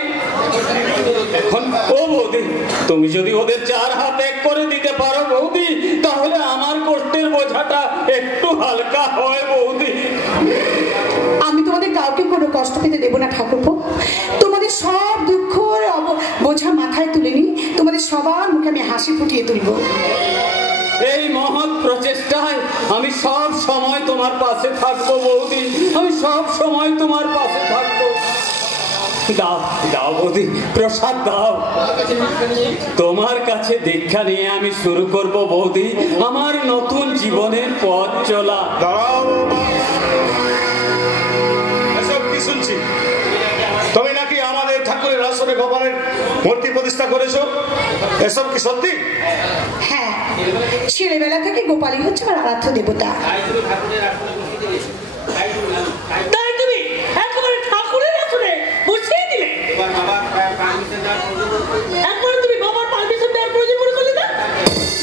এখন ও বৌদি, তুমি যদি ওদের 4 হাত এক করে দিতে পারো বৌদি, তাহলে আমার কষ্টের বোঝাটা একটু হালকা হয় বৌদি। আমি তোমাদের কাউকে কোনো কষ্ট পেতে দেবো না ঠাকুরপো। তোমাদের সব দুঃখ বোঝা মাথায় তুলে নি, তোমাদের সবার মুখে আমি হাসি ফুটিয়ে তুলবো। এই মহৎ প্রচেষ্টায় আমি সব সময় তোমার পাশে থাকবো বৌদি, আমি সব সময় তোমার পাশে থাকবো। দাও দাও বৌদি, প্রসাদ দাও। তোমার কাছে দীক্ষা নিয়ে আমি শুরু করব বৌদি আমার নতুন জীবনের পথ চলা। এসব কি শুনছি? তুমি নাকি আমাদের ঠাকুরের আসনে গোপালের মূর্তি প্রতিষ্ঠা করেছো, এসব কি সত্যি? হ্যাঁ, ছেলেবেলা থেকে গোপালই হচ্ছে আমার আরাধ্য দেবতা। তাই তুমি একেবারে ঠাকুরের আসনে বসিয়ে দিলে? একবারে তুমি বাবার পারমিশন দেওয়ার প্রয়োজন মনে করলে না?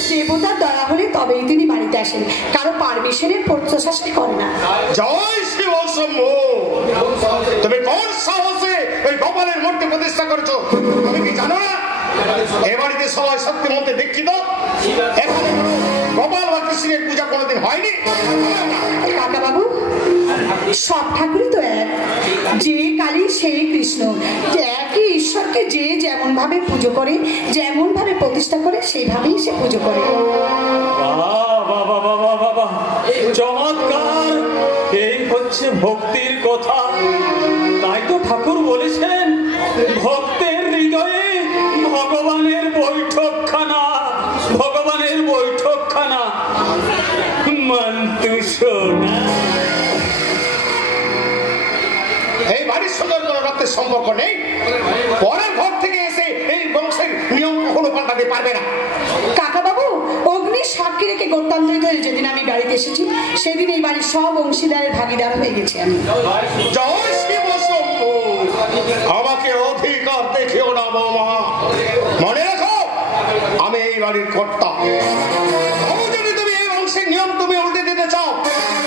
দেবতার দয়া হলে তবেই তিনি বাড়িতে আসেন, কারো পারমিশনের প্রত্যাশা সে করে না। জয় শিব শম্ভু, তুমি কোন সাহসে ওই গোপালের মূর্তি প্রতিষ্ঠা করেছো? তুমি কি জানো না এ বাড়িতে সবাই সত্যি মধ্যে দীক্ষিত? এখানে গোপাল বা কৃষ্ণের পূজা কোনোদিন হয়নি। কাকা বাবু, সব ঠাকুরই তো এক, যে কালী সেই কৃষ্ণ, যে একই ঈশ্বরকে যে যেমন ভাবে পুজো করে, যেমন ভাবে প্রতিষ্ঠা করে, সেইভাবেই সে পুজো করে। চমৎকার, এই হচ্ছে ভক্তির কথা। তাই তো ঠাকুর বলেছেন, ভক্তের হৃদয়ে ভগবানের বৈঠকখানা, ভগবানের বৈঠকখানা। মান্তু শোনা, এই বাড়ির সঙ্গে কোনো রক্তের সম্পর্ক নেই। পরের ঘর থেকে এসে এই বংশের নিয়ম কখনো পাল্টাতে পারবে না। কাকা বাবু, অগ্নির সাক্ষী রেখে গত্যান্তরিত হয়ে যেদিন আমি বাড়িতে এসেছি, সেদিন এই বাড়ির সব অংশীদারের ভাগিদার হয়ে গেছি আমি। জয় শিব শম্ভু, আমাকে অধিকার দেখিও না বৌমা, মনে রাখো আমি এই বাড়ির কর্তা। যদি তুমি এই বংশের নিয়ম তুমি উল্টে দিতে চাও,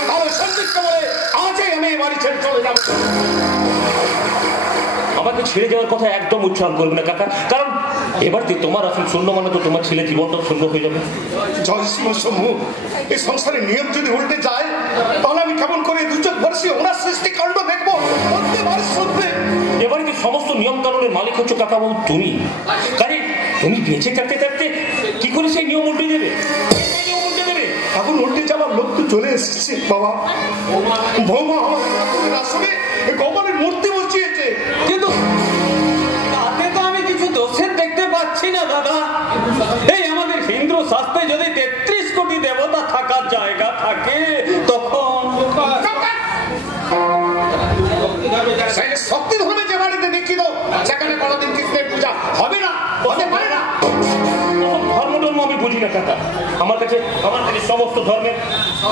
তাহলে সন্তুষ্ট বলে আজই আমি এই বাড়ি ছেড়ে চলে যাবো। আমাকে ছেড়ে যাওয়ার কথা একদম উচ্চারণ করবে না কাকা, কারণ এবার যে তোমার আসল শূন্য মানে তো তোমার ছেলে জীবনটাও শূন্য হয়ে যাবে। জয় শিব শম্ভু, এই সংসারের নিয়ম যদি উল্টে যায়, তাহলে আমি কেমন করে দুচোখ বর্ষী ওনার সৃষ্টি কাণ্ড দেখবো? এবারে সমস্ত নিয়ম কানুনের মালিক হচ্ছে কাকা বাবু তুমি, কাজে তুমি বেঁচে থাকতে থাকতে কি করে সেই নিয়ম উল্টে দেবে? এখন উল্টে যাবার লোক তো চলে এসেছে বাবা। বৌমা আমাদের আসলে গোপালের মূর্তি বসিয়েছে, কিন্তু তাতে তো আমি কিছু দোষের দেখতে পাচ্ছি না দাদা। এই আমাদের হিন্দু শাস্ত্রে যদি 33 কোটি দেবতা থাকার জায়গা থাকে, তখন শক্তি ধর্মে যে বাড়িতে দীক্ষিত, সেখানে কোনোদিন কৃষ্ণের পূজা হবে না, হতে পারে না। ধর্ম ধর্ম আমি বুঝি না কাকা, আমার কাছে সমস্ত ধর্মের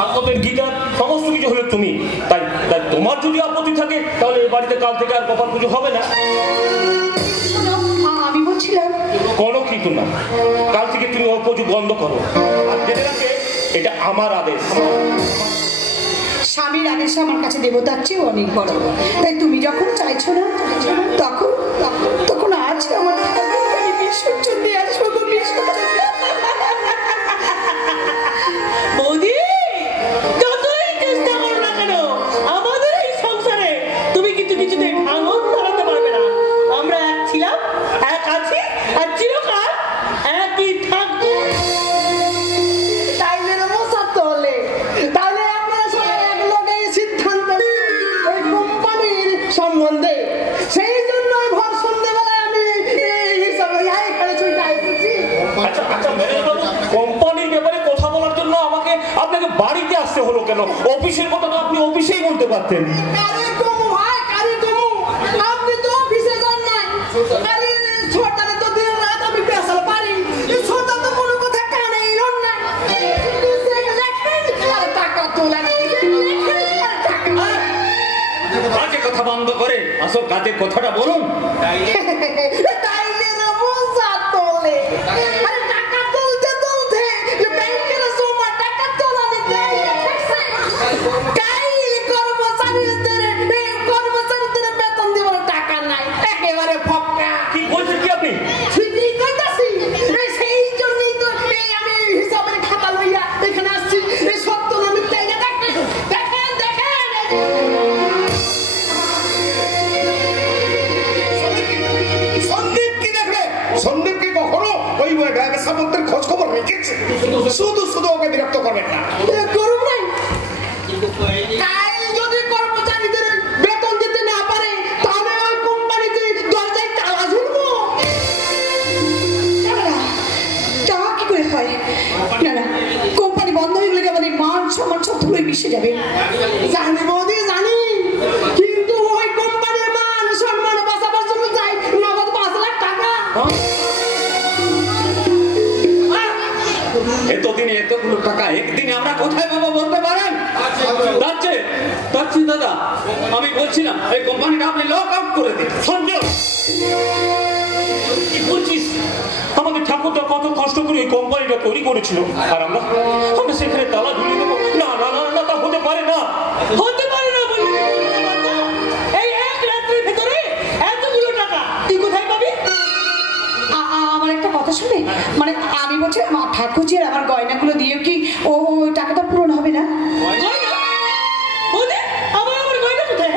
আত্মদের গীতা সমস্ত কিছু হলো তুমি। তাই তাই তোমার যদি আপত্তি থাকে, তাহলে এই বাড়িতে কাল থেকে আর গোপাল পুজো হবে না। আমি বলছিলাম কোনো কিন্তু না, কাল থেকে তুমি ওর পুজো বন্ধ করো। আর জেনে রাখে এটা আমার আদেশ। স্বামীর আদেশে আমার কাছে দেবতার চেয়ে অনেক বড়, তাই তুমি যখন চাইছো না তখন তখন আজ আমার বিসর্জন দিয়ে আসবো। সম্বন্ধে, সেই জন্য ভর সন্ধ্যেবেলায় আমি এই হিসাবে এখানে ছুটে এসেছি। কোম্পানির ব্যাপারে কথা বলার জন্য আপনাকে বাড়িতে আসতে হলো কেন? অফিসের কথা তো আপনি অফিসেই বলতে পারতেন। আরে কমু ভাই, আরে কমু, আপনি তো অফিসে যান নাই। আরে ছোটারে তো দিন রাত আমি পেশাল পারি, ছোটা তো কোনো কথা কানে এলন না। আরে টাকা তোলা কাজে কথা বন্ধ করে আসল কাজের কথাটা বলুন। তাইলে রে বোঝা তোলে। আরে টাকা তুলতে তুলতে যে ব্যাংকের জমা টাকা তোলালে দেয় কাইলে কর্মচারীদের বেতন দেওয়ার টাকা নাই, একেবারে ফক্কা। কি বলছেন কি আপনি? ঠিকই কইতাছি, সেই জন্যই তো আমি হিসাবের খাতা লইয়া এখানে আসছি। এই সত্য আমি চাই না, দেখেন দেখেন দেখেন। সন্দীপ কি দেখবে? সন্দীপ কি কখনো ওই ব্যাংকের সামন্তের খোঁজ খবর রেখেছে? শুধু শুধু ওকে বিরক্ত করবেন না। করুন নাই, কাল যদি কর্মচারীদের বেতন দিতে না পারে তাহলে ওই কোম্পানিতে দরজায় তালা ঝুলবো। তা কি করে হয়? না না, কোম্পানি বন্ধ হয়ে গেলে আমাদের মান সম্মান সব ধুলোয় মিশে যাবে। জানি বৌদি জানি, কিন্তু ওই কোম্পানির মান সম্মান বাঁচাবার জন্য চাই নগদ 5 লাখ টাকা। এতদিনে এতগুলো টাকা একদিনে আমরা কোথায় পাবো বলতে পারেন? যাচ্ছে দাদা, আমি বলছিলাম এই কোম্পানিটা আপনি লক আউট করে দিন। সঞ্জয়, কি বলছিস? আমাদের ঠাকুরদা কত কষ্ট করে ওই কোম্পানিটা তৈরি করেছিল, আর আমরা সেখানে তালা ঝুলিয়ে দেবো? না না না না, তা হতে পারে না। হতে পারে না বলি, এই এক রাত্রির ভেতরে এতগুলো টাকা তুই কোথায় পাবি? আমার একটা কথা শুনে, মানে আমি বলছি আমার ঠাকুরজি আর আমার গয়নাগুলো দিয়ে কি ওই টাকাটা পূরণ হবে না? আমার গয়না কোথায়?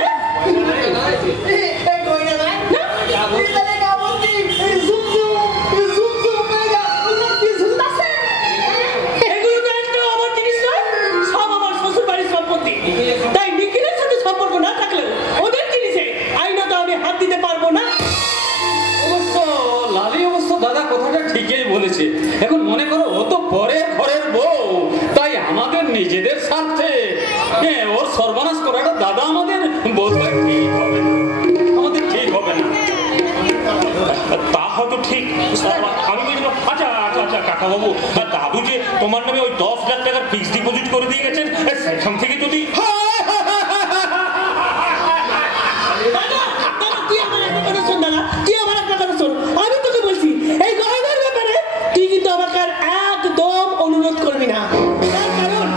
তাই নিখিলের সাথে সম্পর্ক না থাকলেও ওদের জিনিসে আইনত আমি হাত দিতে পারবো না। অবশ্য লালি অবশ্য দাদা কথাটা ঠিকই বলেছে। এখন মনে করো ও তো পরের ঘরের বউ, তাই আমাদের নিজেদের স্বার্থে ওর সর্বনাশ করাটা দাদা আমাদের বোধহয় ঠিক হবে না, আমাদের ঠিক হবে না। তা হয়তো ঠিক, আমি বলছিলাম আচ্ছা আচ্ছা আচ্ছা কাকাবাবু, দাদু যে তোমার নামে ওই 10 লাখ টাকার ফিক্সড ডিপোজিট করে দিয়ে গেছেন, সেখান থেকে যদি আমি তোকে বলছি এই গয়নার ব্যাপারে তুই কিন্তু আমাকে আর একদম অনুরোধ করবি না। তার কারণ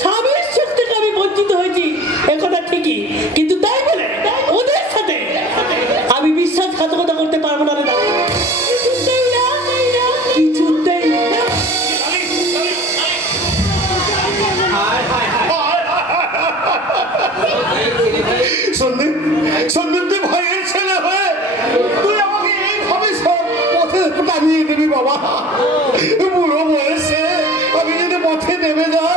স্বামীর সুখ থেকে আমি বঞ্চিত হয়েছি একথা ঠিকই, কিন্তু তাই বলে ওদের সাথে আমি বিশ্বাসঘাতকতা করতে পারবো না রে দাদা, কিছুতেই না, কিছুতেই না। সন্দীপ, সন্দীপ তুই ভাইয়ের ছেলে হয়ে তুই আমাকে এইভাবে সব পথে টানিয়ে দিবি বাবা? বুড়ো বয়সে আমি যদি পথে নেমে যাই